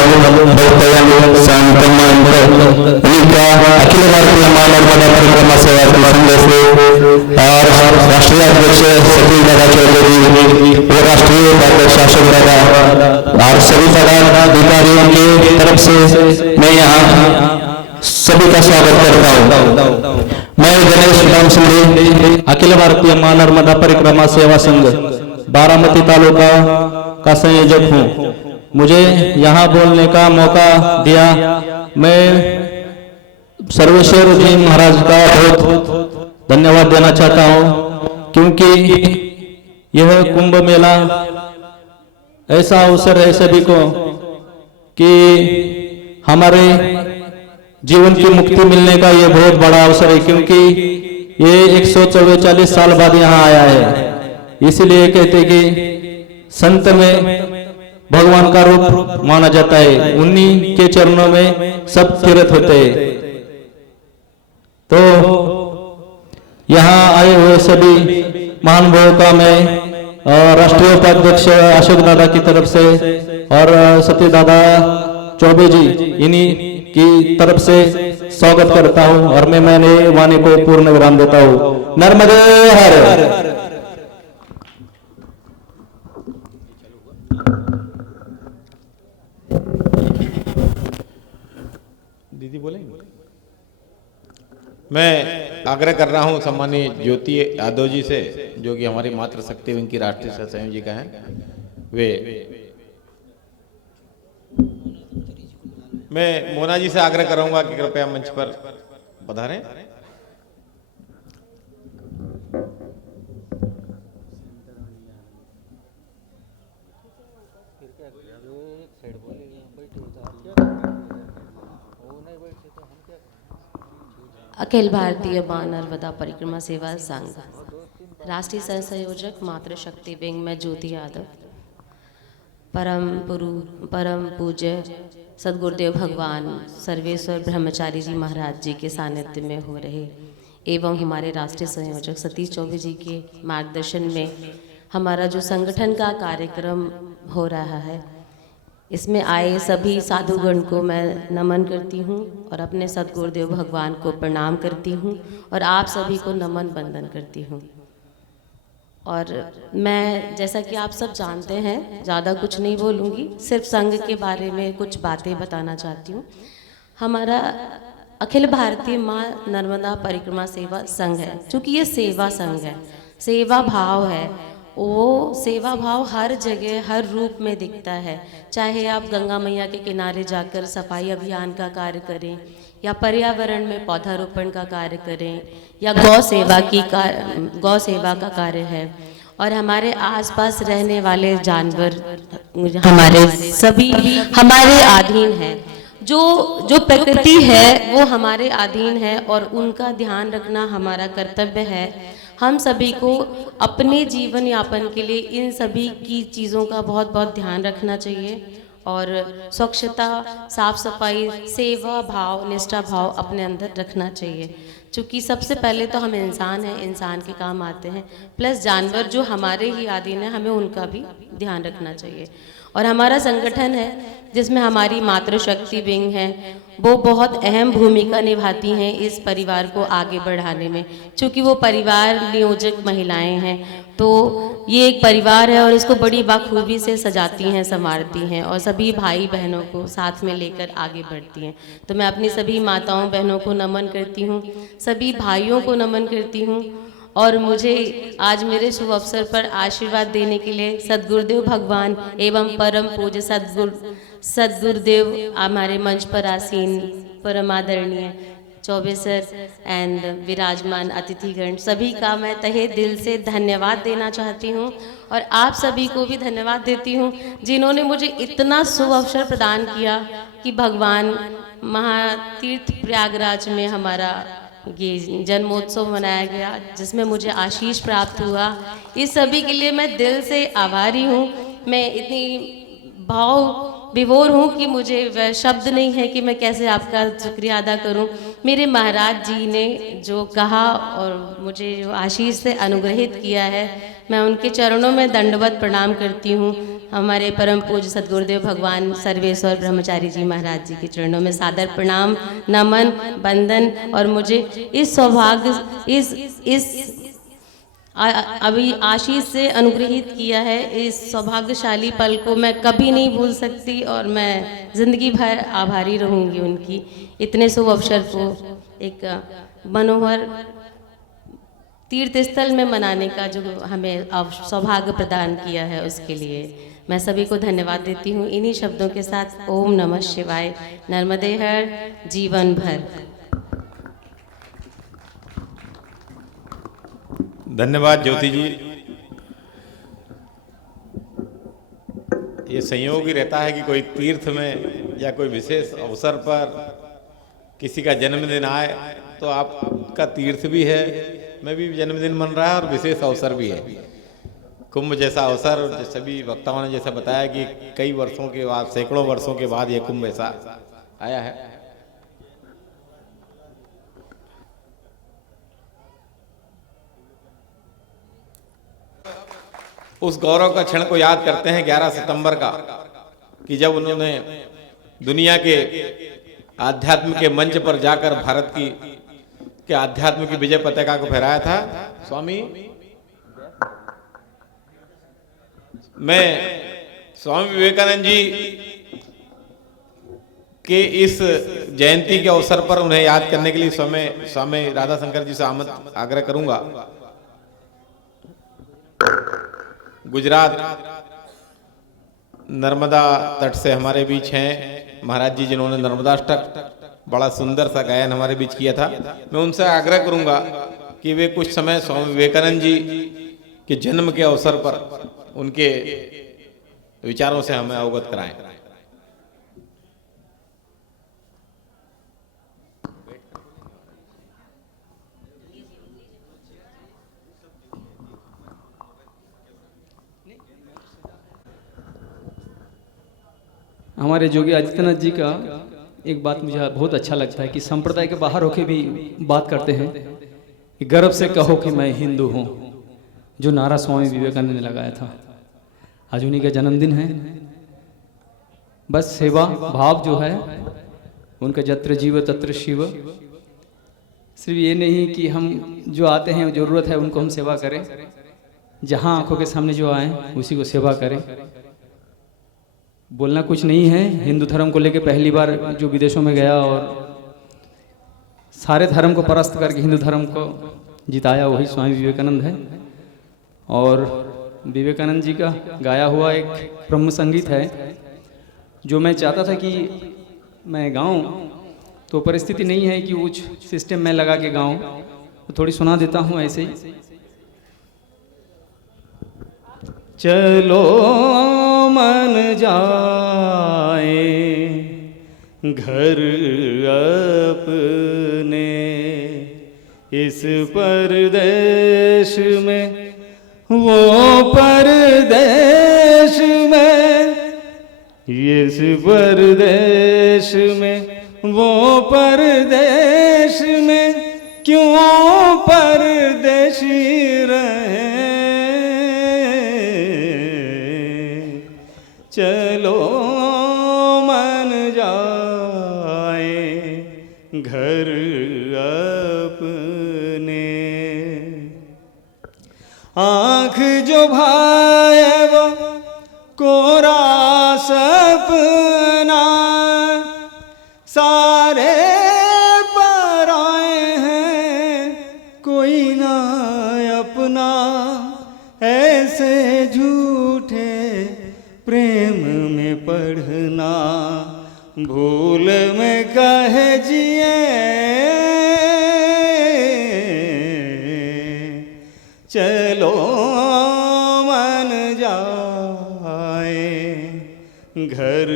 अखिल भारतीय मां नर्मदा परिक्रमा सेवा से और राष्ट्रीय अध्यक्ष सचिव दादा चौधरी और राष्ट्रीय उपाध्यक्ष शासक दादा और सभी पदाधिकारियों की तरफ से मैं यहाँ सभी का स्वागत करता हूँ। मैं गणेश राम सिंह अखिल भारतीय मां नर्मदा परिक्रमा सेवा संघ बारामती तालुका का संयोजक हूँ। मुझे यहाँ बोलने का मौका दिया, मैं सर्वेश्वर जी महाराज का बहुत धन्यवाद देना चाहता हूँ, क्योंकि यह कुंभ मेला ऐसा अवसर है सभी को कि हमारे जीवन की मुक्ति मिलने का ये बहुत बड़ा अवसर है, क्योंकि ये 144 साल बाद यहाँ आया है। इसलिए कहते कि संत में भगवान का रूप माना जाता है। उन्हीं के चरणों में सब तीर्थ होते हैं। तो यहाँ आए हुए सभी महानुभावों का मैं राष्ट्रीय उपाध्यक्ष अशोक दादा की तरफ से और सत्य दादा चौबे जी इन्हीं की तरफ से स्वागत करता हूं और मैं मैंने वाणी को पूर्ण विराम देता हूं। नर्मदे हर। दीदी बोलेंगे। मैं आग्रह कर रहा हूं सम्मानीय ज्योति यादव जी से, जो कि हमारी मातृशक्ति विंग की राष्ट्रीय सह संयोजिका हैं। वे मैं मोना जी से आग्रह करूंगा कि कृपया मंच पर पधारें। अखिल भारतीय मां नर्मदा परिक्रमा सेवा संघ राष्ट्रीय सह संयोजक मातृशक्ति विंग में ज्योति यादव, परम पूज्य सदगुरुदेव भगवान सर्वेश्वर ब्रह्मचारी जी महाराज जी के सानिध्य में हो रहे एवं हमारे राष्ट्रीय संयोजक सतीश चौबे जी के मार्गदर्शन में हमारा जो संगठन का कार्यक्रम हो रहा है, इसमें आए सभी साधुगण को मैं नमन करती हूँ और अपने सदगुरुदेव भगवान को प्रणाम करती हूँ और आप सभी को नमन वंदन करती हूँ। और मैं जैसा कि आप सब जानते हैं, ज़्यादा कुछ नहीं बोलूँगी, सिर्फ संघ के बारे में कुछ बातें बताना चाहती हूँ। हमारा अखिल भारतीय माँ नर्मदा परिक्रमा सेवा संघ है। चूँकि ये सेवा संघ है, सेवा भाव है, वो सेवा भाव हर जगह हर रूप में दिखता है। चाहे आप गंगा मैया के किनारे जाकर सफाई अभियान का कार्य करें या पर्यावरण में पौधारोपण का कार्य करें या गौ सेवा का कार्य है, और हमारे आसपास रहने वाले जानवर हमारे सभी हमारे अधीन हैं। जो प्रकृति है वो हमारे अधीन है और उनका ध्यान रखना हमारा कर्तव्य है। हम सभी को अपने जीवन यापन के लिए इन सभी की चीज़ों का बहुत बहुत ध्यान रखना चाहिए और स्वच्छता, साफ सफाई, सेवा भाव, निष्ठा भाव अपने अंदर रखना चाहिए। क्योंकि सबसे पहले तो हम इंसान हैं, इंसान के काम आते हैं, प्लस जानवर जो हमारे ही अधीन है, हमें उनका भी ध्यान रखना चाहिए। और हमारा संगठन है जिसमें हमारी मातृशक्ति विंग है, वो बहुत अहम भूमिका निभाती हैं इस परिवार को आगे बढ़ाने में। क्योंकि वो परिवार नियोजक महिलाएं हैं, तो ये एक परिवार है और इसको बड़ी बखूबी से सजाती हैं, संवारती हैं और सभी भाई बहनों को साथ में लेकर आगे बढ़ती हैं। तो मैं अपनी सभी माताओं बहनों को नमन करती हूँ, सभी भाइयों को नमन करती हूँ। और मुझे आज मेरे शुभ अवसर पर आशीर्वाद देने के लिए सदगुरुदेव भगवान एवं परम पूज्य सदगुरुदेव हमारे मंच पर आसीन परम आदरणीय चौबे सर एंड विराजमान अतिथिगण सभी का मैं तहे दिल से धन्यवाद देना चाहती हूँ। और आप सभी को भी धन्यवाद देती हूँ जिन्होंने मुझे इतना शुभ अवसर प्रदान किया कि भगवान महातीर्थ प्रयागराज में हमारा ये जन्मोत्सव मनाया गया, जिसमें मुझे आशीष प्राप्त हुआ। इस सभी के लिए मैं दिल से आभारी हूँ। मैं इतनी भाव विभोर हूँ कि मुझे वह शब्द नहीं है कि मैं कैसे आपका शुक्रिया अदा करूँ। मेरे महाराज जी ने जो कहा और मुझे जो आशीष से अनुग्रहित किया है, मैं उनके चरणों में दंडवत प्रणाम करती हूँ। हमारे परम पूज्य सदगुरुदेव भगवान सर्वेश्वर ब्रह्मचारी जी महाराज जी के चरणों में सादर प्रणाम, नमन, वंदन। और मुझे इस सौभाग्य इस अभी आशीष से अनुग्रहित किया है, इस सौभाग्यशाली पल को मैं कभी नहीं भूल सकती और मैं जिंदगी भर आभारी रहूंगी उनकी। इतने शुभ अवसर को एक मनोहर तीर्थ स्थल में मनाने का जो हमें सौभाग्य प्रदान किया है, उसके लिए मैं सभी को धन्यवाद देती हूँ। इन्हीं शब्दों के साथ ओम नमः शिवाय, नर्मदे हर, जीवन भर। धन्यवाद ज्योति जी। ये संयोग ही रहता है कि कोई तीर्थ में या कोई विशेष अवसर पर किसी का जन्मदिन आए तो आपका तीर्थ भी है, मैं भी जन्मदिन मन रहा है और विशेष अवसर भी है। कुंभ जैसा अवसर, सभी वक्ताओं ने जैसा बताया कि कई वर्षों के बाद, सैकड़ों वर्षों के बाद ये कुंभ ऐसा आया है। उस गौरव का क्षण को याद करते हैं 11 सितंबर का, कि जब उन्होंने दुनिया के आध्यात्म के मंच पर जाकर भारत के आध्यात्म की विजय पताका को फहराया था। स्वामी, मैं स्वामी विवेकानंद जी के इस जयंती के अवसर पर उन्हें याद करने के लिए स्वामी राधा शंकर जी से आग्रह करूंगा। गुजरात नर्मदा तट से हमारे बीच हैं महाराज जी, जिन्होंने नर्मदाष्टक बड़ा सुंदर सा गायन हमारे बीच किया था। मैं उनसे आग्रह करूंगा कि वे कुछ समय स्वामी विवेकानंद जी के जन्म के अवसर पर उनके विचारों से हमें अवगत कराएं। हमारे योगी आदित्यनाथ जी का एक बात मुझे बहुत अच्छा लगता है कि संप्रदाय के बाहर होके भी बात करते हैं कि गर्व से कहो कि मैं हिंदू हूँ, जो नारा स्वामी विवेकानंद ने लगाया था। आज उन्हीं का जन्मदिन है। बस सेवा भाव जो है उनका, जत्र जीव तत्र शिव। सिर्फ ये नहीं कि हम जो आते हैं, जरूरत है उनको हम सेवा करें, जहाँ आंखों के सामने जो आए उसी को सेवा करें। बोलना कुछ नहीं है। हिंदू धर्म को लेकर पहली बार जो विदेशों में गया और सारे धर्म को परास्त करके हिंदू धर्म को जिताया, वही स्वामी विवेकानंद है। और विवेकानंद जी का गाया हुआ एक ब्रह्म संगीत है जो मैं चाहता था कि मैं गाऊं, तो परिस्थिति नहीं है कि उच्च सिस्टम में लगा के गाऊं, तो थोड़ी सुना देता हूं ऐसे ही। चलो मन जाए घर अपने, इस परदेश में वो परदेश में, इस परदेश में वो परदेश में, क्यों परदेशी रहे। चलो मन जाए घर अपने, आँख जो भाए वो कोरा सपना, सारे पराए हैं कोई ना अपना, ऐसे झूठे प्रेम में पढ़ना, भूल में कहे जिए। चलो मन जाए घर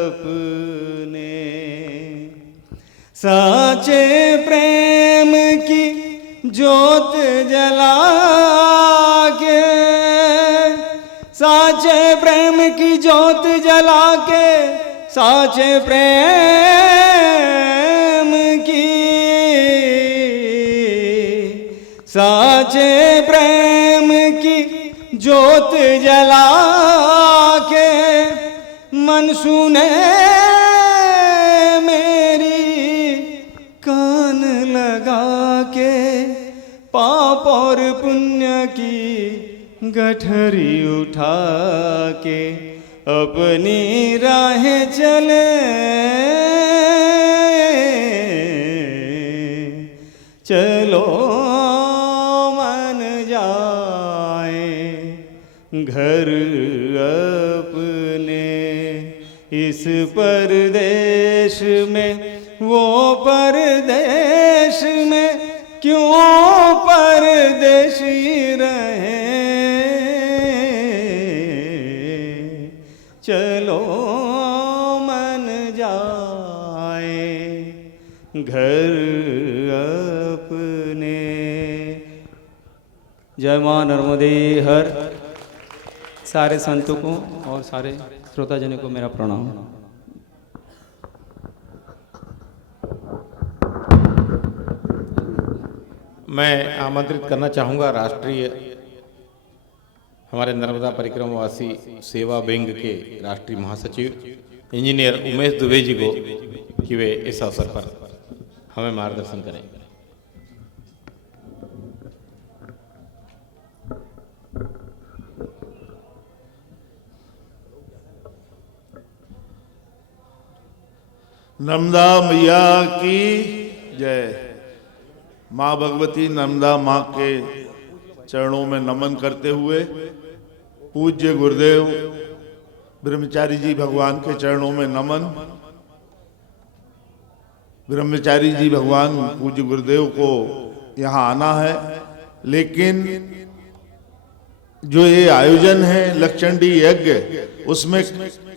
अपने, साचे प्रेम की ज्योत जला के, साचे प्रेम की ज्योत जला के, साचे प्रेम की, साचे प्रेम की ज्योत जला के, मन सुने मेरी कान लगा के, पाप और पुण्य की गठरी उठा के, अपनी राहें चले। चलो मन जाए घर अपने, इस परदेश में वो परदेश में, क्यों परदेशी रहे। चलो मन जाए घर अपने। जय माँ नर्मदे हर। सारे संतों को और सारे श्रोताजनों को मेरा प्रणाम। मैं आमंत्रित करना चाहूँगा राष्ट्रीय हमारे नर्मदा परिक्रमावासी सेवा विंग के राष्ट्रीय महासचिव इंजीनियर उमेश दुबे जी को कि वे इस अवसर पर हमें मार्गदर्शन करें। नर्मदा मैया की जय। माँ भगवती नर्मदा माँ के चरणों में नमन करते हुए पूज्य गुरुदेव ब्रह्मचारी जी भगवान के चरणों में नमन। ब्रह्मचारी जी भगवान पूज्य गुरुदेव को यहाँ आना है, लेकिन जो ये आयोजन है लक्षचंडी यज्ञ, उसमें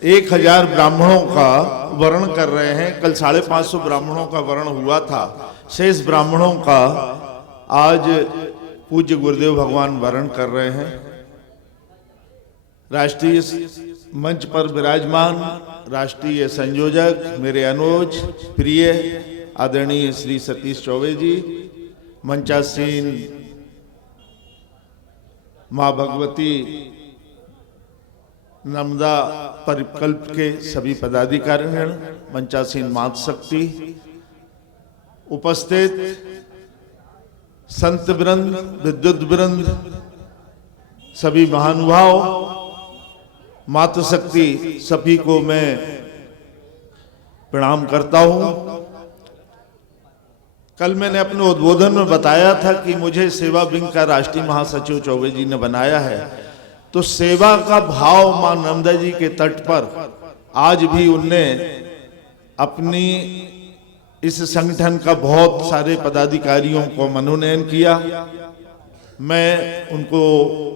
1000 ब्राह्मणों का वर्ण कर रहे हैं। कल 550 ब्राह्मणों का वर्ण हुआ था। शेष ब्राह्मणों का आज पूज्य गुरुदेव भगवान वर्ण कर रहे हैं। राष्ट्रीय मंच पर विराजमान राष्ट्रीय संयोजक मेरे अनुज प्रिय आदरणीय श्री सतीश चौबे जी, मंचासीन माँ भगवती नर्मदा परिकल्प के सभी पदाधिकारीगण, मंचासीन मातृशक्ति, उपस्थित संत वृंद, विद्युत वृंद, सभी महानुभाव, मातृशक्ति, सभी को मैं प्रणाम करता हूं। कल मैंने अपने उद्बोधन में बताया था कि मुझे सेवा विंग का राष्ट्रीय महासचिव चौबे जी ने बनाया है, तो सेवा का भाव मां नर्मदा जी के तट पर आज भी उनने अपनी इस संगठन का बहुत सारे पदाधिकारियों को मनोनयन किया। मैं उनको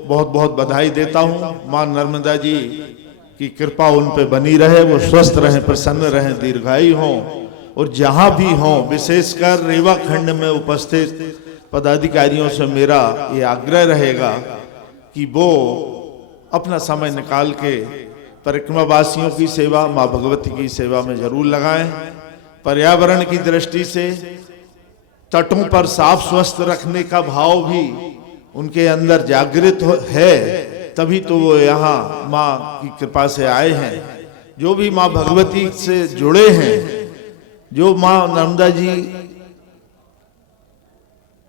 बहुत बहुत बधाई देता हूं। मां नर्मदा जी की कृपा उन पे बनी रहे, वो स्वस्थ रहें, प्रसन्न रहें, दीर्घायु हों, और जहां भी हों, विशेषकर रेवा खंड में उपस्थित पदाधिकारियों से मेरा ये आग्रह रहेगा कि वो अपना समय निकाल के परिक्रमावासियों की सेवा, माँ भगवती की सेवा में जरूर लगाएं। पर्यावरण की दृष्टि से तटों पर साफ स्वस्थ रखने का भाव भी उनके अंदर जागृत है, तभी तो वो यहाँ माँ की कृपा से आए हैं। जो भी माँ भगवती से जुड़े हैं, जो माँ नर्मदा जी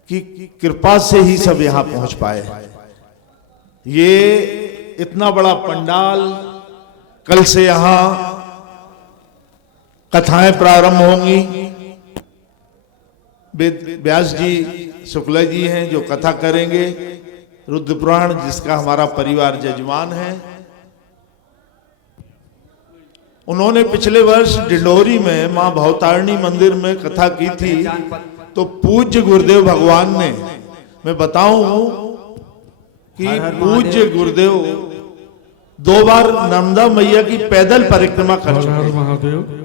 की कृपा से ही सब यहाँ पहुंच पाए। ये इतना बड़ा पंडाल, कल से यहाँ कथाएं प्रारंभ होंगी। व्यास जी शुक्ला जी हैं जो कथा करेंगे, रुद्र पुराण जिसका हमारा परिवार जजमान है। उन्होंने पिछले वर्ष डिंडोरी में मां भवतारिणी मंदिर में कथा की थी, तो पूज्य गुरुदेव भगवान ने, मैं बताऊं कि पूज्य गुरुदेव 2 बार नर्मदा मैया की पैदल परिक्रमा कर चुके हैं।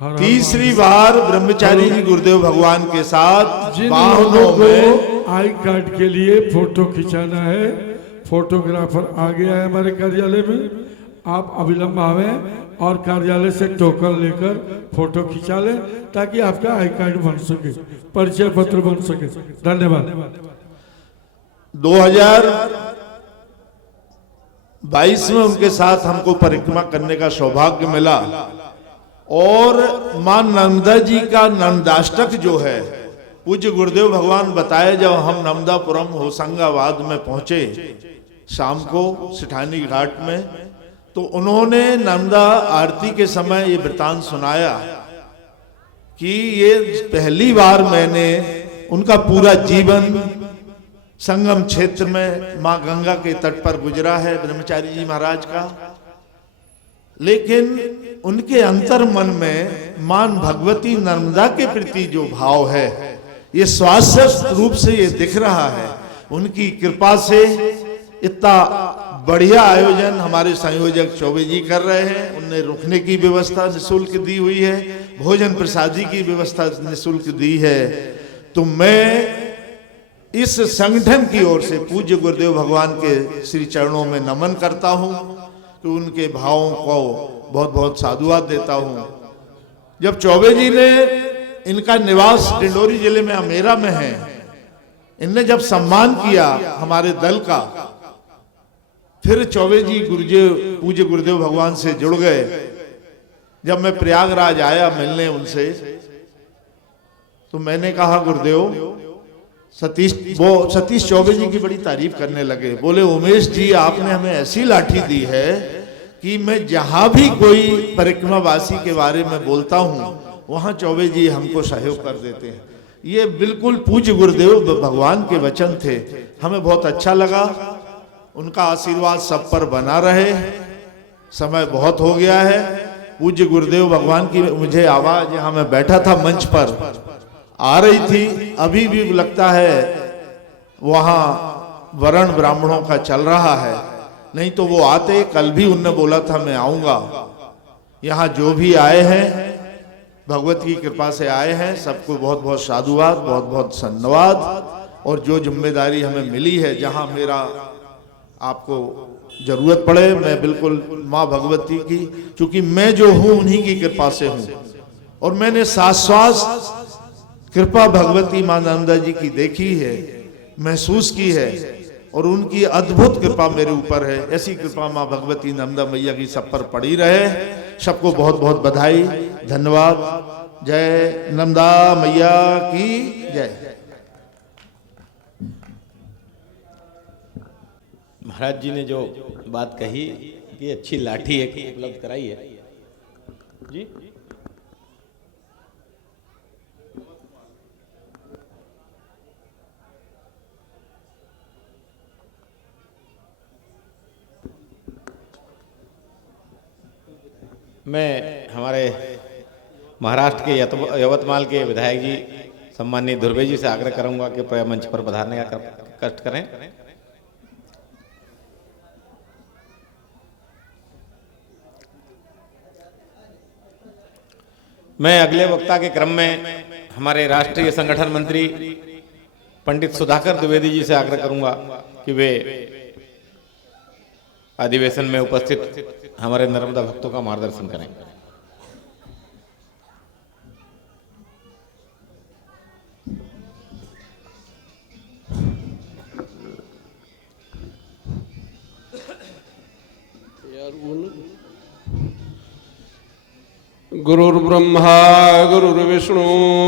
तीसरी बार ब्रह्मचारी जी गुरुदेव भगवान के साथ वाहनों में आई कार्ड के लिए फोटो खिंचाना है। फोटोग्राफर आ गया है हमारे कार्यालय में, आप अविलंब आवे और कार्यालय से टोकन लेकर फोटो खिंचा लें ताकि आपका आई कार्ड बन सके, परिचय पत्र बन सके। धन्यवाद। 2022 में उनके साथ हमको परिक्रमा करने का सौभाग्य मिला, और मां नर्मदा जी का नंदाष्टक जो है, पूज्य गुरुदेव भगवान बताए, जब हम नर्मदापुरम होशंगाबाद में पहुंचे शाम को सिठानी घाट में, तो उन्होंने नर्मदा आरती के समय ये वृतांत सुनाया कि ये पहली बार मैंने उनका पूरा जीवन संगम क्षेत्र में मां गंगा के तट पर गुजरा है, ब्रह्मचारी जी महाराज का, लेकिन उनके अंतर मन में मां भगवती नर्मदा के प्रति जो भाव है, ये स्वास्थ्य रूप से ये दिख रहा है। उनकी कृपा से इतना बढ़िया आयोजन हमारे संयोजक चौबे जी कर रहे हैं। उनने रुकने की व्यवस्था निःशुल्क दी हुई है, भोजन प्रसादी की व्यवस्था निःशुल्क दी है। तो मैं इस संगठन की ओर से पूज्य गुरुदेव भगवान के श्री चरणों में नमन करता हूं कि उनके भावों को बहुत बहुत साधुवाद देता हूं। जब चौबे जी ने, इनका निवास डिंडोरी जिले में अमेरा में है, इनने जब सम्मान किया हमारे दल का, फिर चौबे जी पूज्य गुरुदेव भगवान से जुड़ गए। जब मैं प्रयागराज आया मिलने उनसे, तो मैंने कहा गुरुदेव, सतीश चौबे जी की बड़ी तारीफ करने लगे। बोले उमेश जी, आपने हमें ऐसी लाठी दी है कि मैं जहां भी कोई परिक्रमावासी के बारे में बोलता हूं, वहां चौबे जी हमको सहयोग कर देते हैं। ये बिल्कुल पूज्य गुरुदेव भगवान के वचन थे, हमें बहुत अच्छा लगा। उनका आशीर्वाद सब पर बना रहे। समय बहुत हो गया है। पूज्य गुरुदेव भगवान की मुझे आवाज, यहाँ मैं बैठा था मंच पर, आ रही थी। अभी भी लगता है वहां वर्ण ब्राह्मणों का चल रहा है, नहीं तो वो आते। कल भी उनने बोला था मैं आऊंगा। यहाँ जो भी आए हैं भगवत की कृपा से आए हैं, सबको बहुत बहुत साधुवाद, बहुत बहुत धन्यवाद। और जो जिम्मेदारी हमें मिली है, जहाँ मेरा आपको जरूरत पड़े, मैं बिल्कुल माँ भगवती की, क्योंकि मैं जो हूँ उन्हीं की कृपा से हूँ। और मैंने शाश्वत कृपा भगवती माँ नर्मदा जी की देखी है, महसूस की है, और उनकी अद्भुत कृपा मेरे ऊपर है। ऐसी कृपा माँ भगवती नर्मदा मैया की सब पर पड़ी रहे। सबको बहुत बहुत बधाई, धन्यवाद। जय नर्मदा मैया की जय। महाराज जी ने जो बात कही कि अच्छी लाठी एक उपलब्ध कराई है जी, मैं हमारे महाराष्ट्र के यवतमाल के विधायक जी सम्माननीय ध्रुवे जी से आग्रह करूंगा कि मंच पर पधारने का कष्ट करें। मैं अगले वक्ता के क्रम में हमारे राष्ट्रीय संगठन मंत्री पंडित सुधाकर द्विवेदी जी से आग्रह करूंगा कि वे अधिवेशन में उपस्थित हमारे नर्मदा भक्तों का मार्गदर्शन करें। गुरुर्ब्रह्मा गुरुर्विष्णु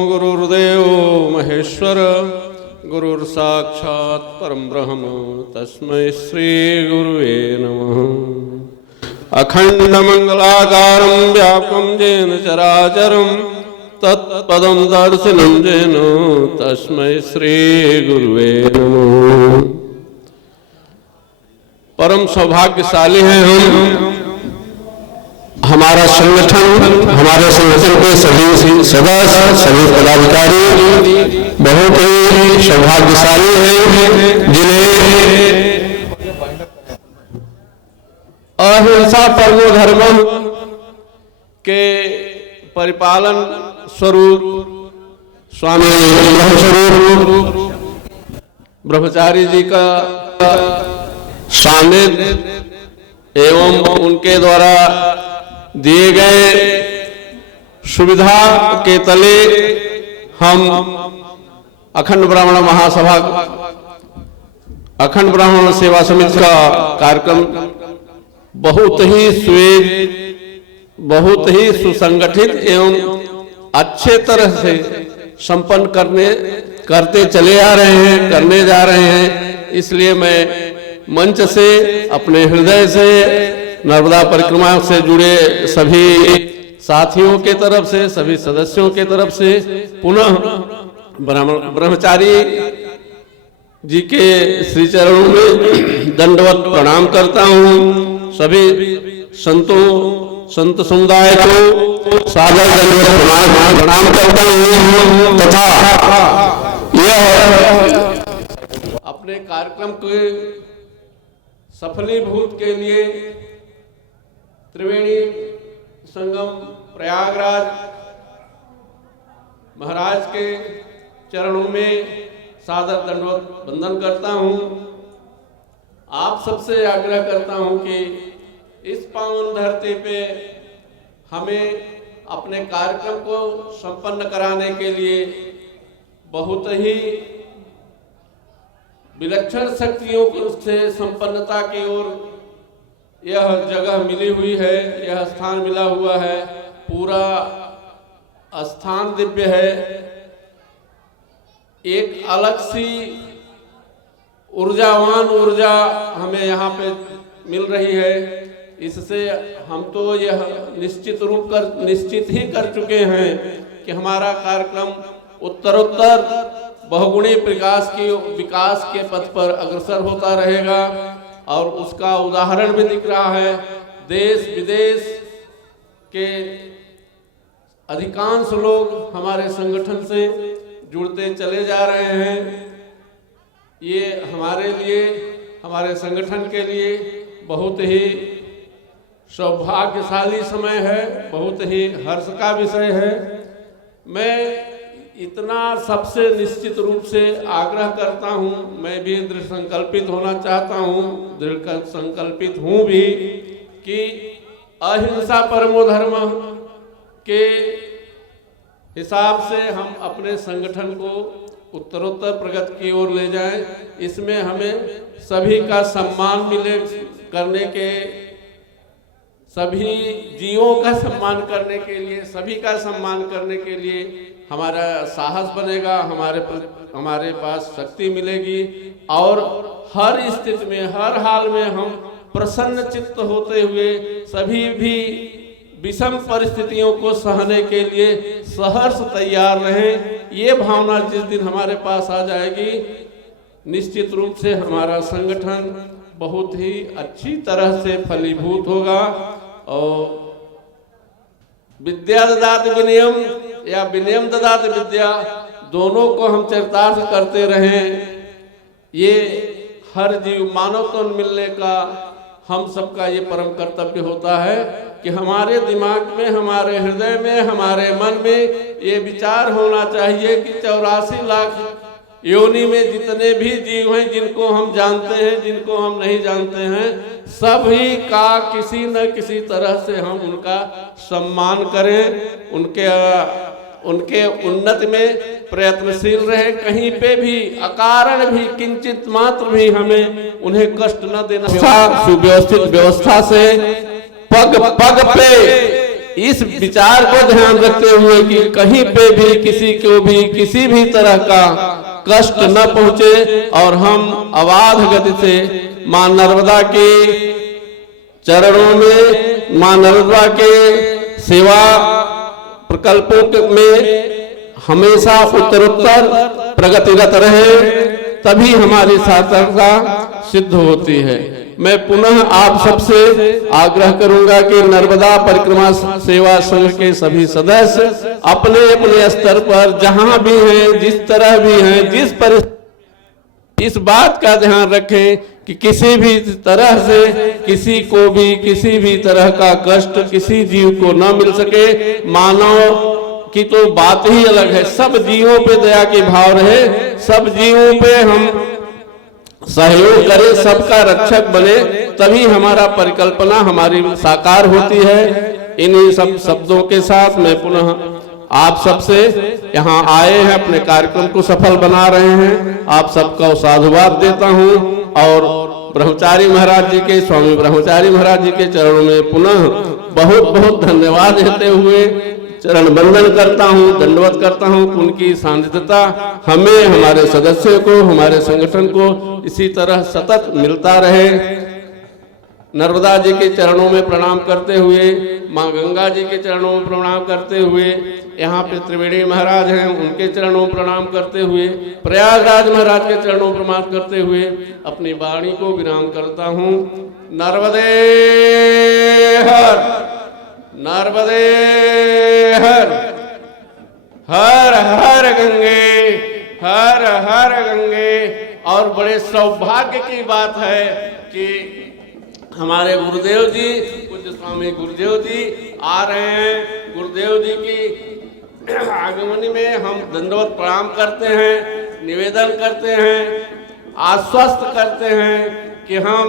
गुरुर्देव महेश्वर गुरुर्साक्षात् परम ब्रह्म तस्मै श्री गुरुवे नमः। अखंड मंगलाकारं व्यापकं येन चराचरं तत्पदं दर्शनं येन तस्मै श्री गुरुवे नमः। परम सौभाग्यशाली हैं हम, हमारा संगठन, हमारे संगठन के सभी सदस्य, सभी पदाधिकारी बहुत ही सौभाग्यशाली हैं जिन्हें अहिंसा परमो धर्मम के परिपालन स्वरूप स्वामी ब्रह्मस्वरूप ब्रह्मचारी जी का सानिध्य एवं उनके द्वारा दिए गए सुविधा के तले हम अखंड ब्राह्मण महासभा, अखंड ब्राह्मण सेवा समिति का कार्यक्रम बहुत ही स्वेग, बहुत ही सुसंगठित एवं अच्छे तरह से संपन्न करते चले आ रहे हैं, करने जा रहे हैं। इसलिए मैं मंच से, अपने हृदय से, नर्मदा परिक्रमा से जुड़े सभी साथियों के तरफ से, सभी सदस्यों के तरफ से पुनः ब्रह्मचारी जी के श्री चरणों में दंडवत प्रणाम करता हूँ। सभी संतों, संत समुदाय को सादर दंडवत प्रणाम करता हूँ तथा यह अपने कार्यक्रम के सफलीभूत के लिए त्रिवेणी संगम प्रयागराज महाराज के चरणों में सादर दंडवत वंदन करता हूँ। आप सबसे आग्रह करता हूँ कि इस पावन धरती पे हमें अपने कार्यक्रम को संपन्न कराने के लिए बहुत ही विलक्षण शक्तियों से संपन्नता की ओर यह जगह मिली हुई है, यह स्थान मिला हुआ है। पूरा स्थान दिव्य है। एक अलग सी ऊर्जावान ऊर्जा हमें यहाँ पे मिल रही है। इससे हम तो यह निश्चित ही कर चुके हैं कि हमारा कार्यक्रम उत्तरोत्तर बहुगुणी विकास के पथ पर अग्रसर होता रहेगा और उसका उदाहरण भी दिख रहा है। देश विदेश के अधिकांश लोग हमारे संगठन से जुड़ते चले जा रहे हैं। ये हमारे लिए, हमारे संगठन के लिए बहुत ही सौभाग्यशाली समय है, बहुत ही हर्ष का विषय है। मैं इतना सबसे निश्चित रूप से आग्रह करता हूँ, मैं भी दृढ़ संकल्पित होना चाहता हूँ, दृढ़ संकल्पित हूँ भी कि अहिंसा परमो धर्म के हिसाब से हम अपने संगठन को उत्तरोत्तर प्रगति की ओर ले जाएं। इसमें हमें सभी का सम्मान मिले, करने के सभी जीवों का सम्मान करने के लिए, सभी का सम्मान करने के लिए हमारा साहस बनेगा, हमारे पास शक्ति मिलेगी और हर स्थिति में, हर हाल में हम प्रसन्न चित्त होते हुए सभी भी विषम परिस्थितियों को सहने के लिए सहर्ष तैयार रहें। ये भावना जिस दिन हमारे पास आ जाएगी, निश्चित रूप से हमारा संगठन बहुत ही अच्छी तरह से फलीभूत होगा। और विद्या ददाति विनयम या विनयम ददाति विद्या, दोनों को हम चरितार्थ करते रहें। ये हर जीव मानव को मिलने का हम सबका ये परम कर्तव्य होता है कि हमारे दिमाग में, हमारे हृदय में, हमारे मन में ये विचार होना चाहिए कि 84 लाख योनि में जितने भी जीव हैं, जिनको हम जानते हैं, जिनको हम नहीं जानते हैं, सभी का किसी न किसी तरह से हम उनका सम्मान करें, उनके उन्नति में प्रयत्नशील रहे। कहीं पे भी अकारण भी किंचित मात्र भी हमें उन्हें कष्ट न देना। सुव्यवस्थित व्यवस्था से पग पग पे इस विचार को ध्यान रखते हुए कि कहीं पे भी किसी को भी किसी भी तरह का कष्ट न पहुंचे और हम अबाध गति से मां नर्मदा के चरणों में, मां नर्मदा के सेवा प्रकल्पों में हमेशा उत्तरोत्तर प्रगतिरत रहे, तभी हमारी सार्थकता सिद्ध होती है। मैं पुनः आप सबसे आग्रह करूंगा कि नर्मदा परिक्रमा सेवा संघ के सभी सदस्य अपने अपने स्तर पर जहां भी हैं, जिस तरह भी हैं, जिस परिस्थिति, इस बात का ध्यान रखें कि किसी भी तरह से किसी को भी किसी भी तरह का कष्ट किसी जीव को न मिल सके। मानव की तो बात ही अलग है, सब जीवों पे दया के भाव रहे, सब जीवों पे हम सहयोग करें, सबका रक्षक बने, तभी हमारा परिकल्पना हमारी साकार होती है। इन्हीं सब शब्दों के साथ मैं पुनः आप सबसे यहाँ आए हैं, अपने कार्यक्रम को सफल बना रहे हैं, आप सबका साधुवाद देता हूँ और ब्रह्मचारी महाराज जी के, स्वामी ब्रह्मचारी महाराज जी के चरणों में पुनः बहुत बहुत धन्यवाद देते हुए चरण बंदन करता हूँ, दंडवत करता हूँ। उनकी सानिध्यता हमें, हमारे सदस्यों को, हमारे संगठन को इसी तरह सतत मिलता रहे। नर्मदा जी के चरणों में प्रणाम करते हुए, माँ गंगा जी के चरणों में प्रणाम करते हुए, यहाँ पे त्रिवेणी महाराज हैं, उनके चरणों में प्रणाम करते हुए, प्रयागराज महाराज के चरणों में प्रणाम करते हुए अपनी वाणी को विराम करता हूँ। नर्मदे हर, नर्मदे हर, हर हर गंगे, हर हर गंगे। और बड़े सौभाग्य की बात है कि हमारे गुरुदेव जी, पूज्य स्वामी गुरुदेव जी आ रहे हैं। गुरुदेव जी की आगमनी में हम दंडवत प्रणाम करते हैं। निवेदन करते हैं, आश्वस्त करते हैं कि हम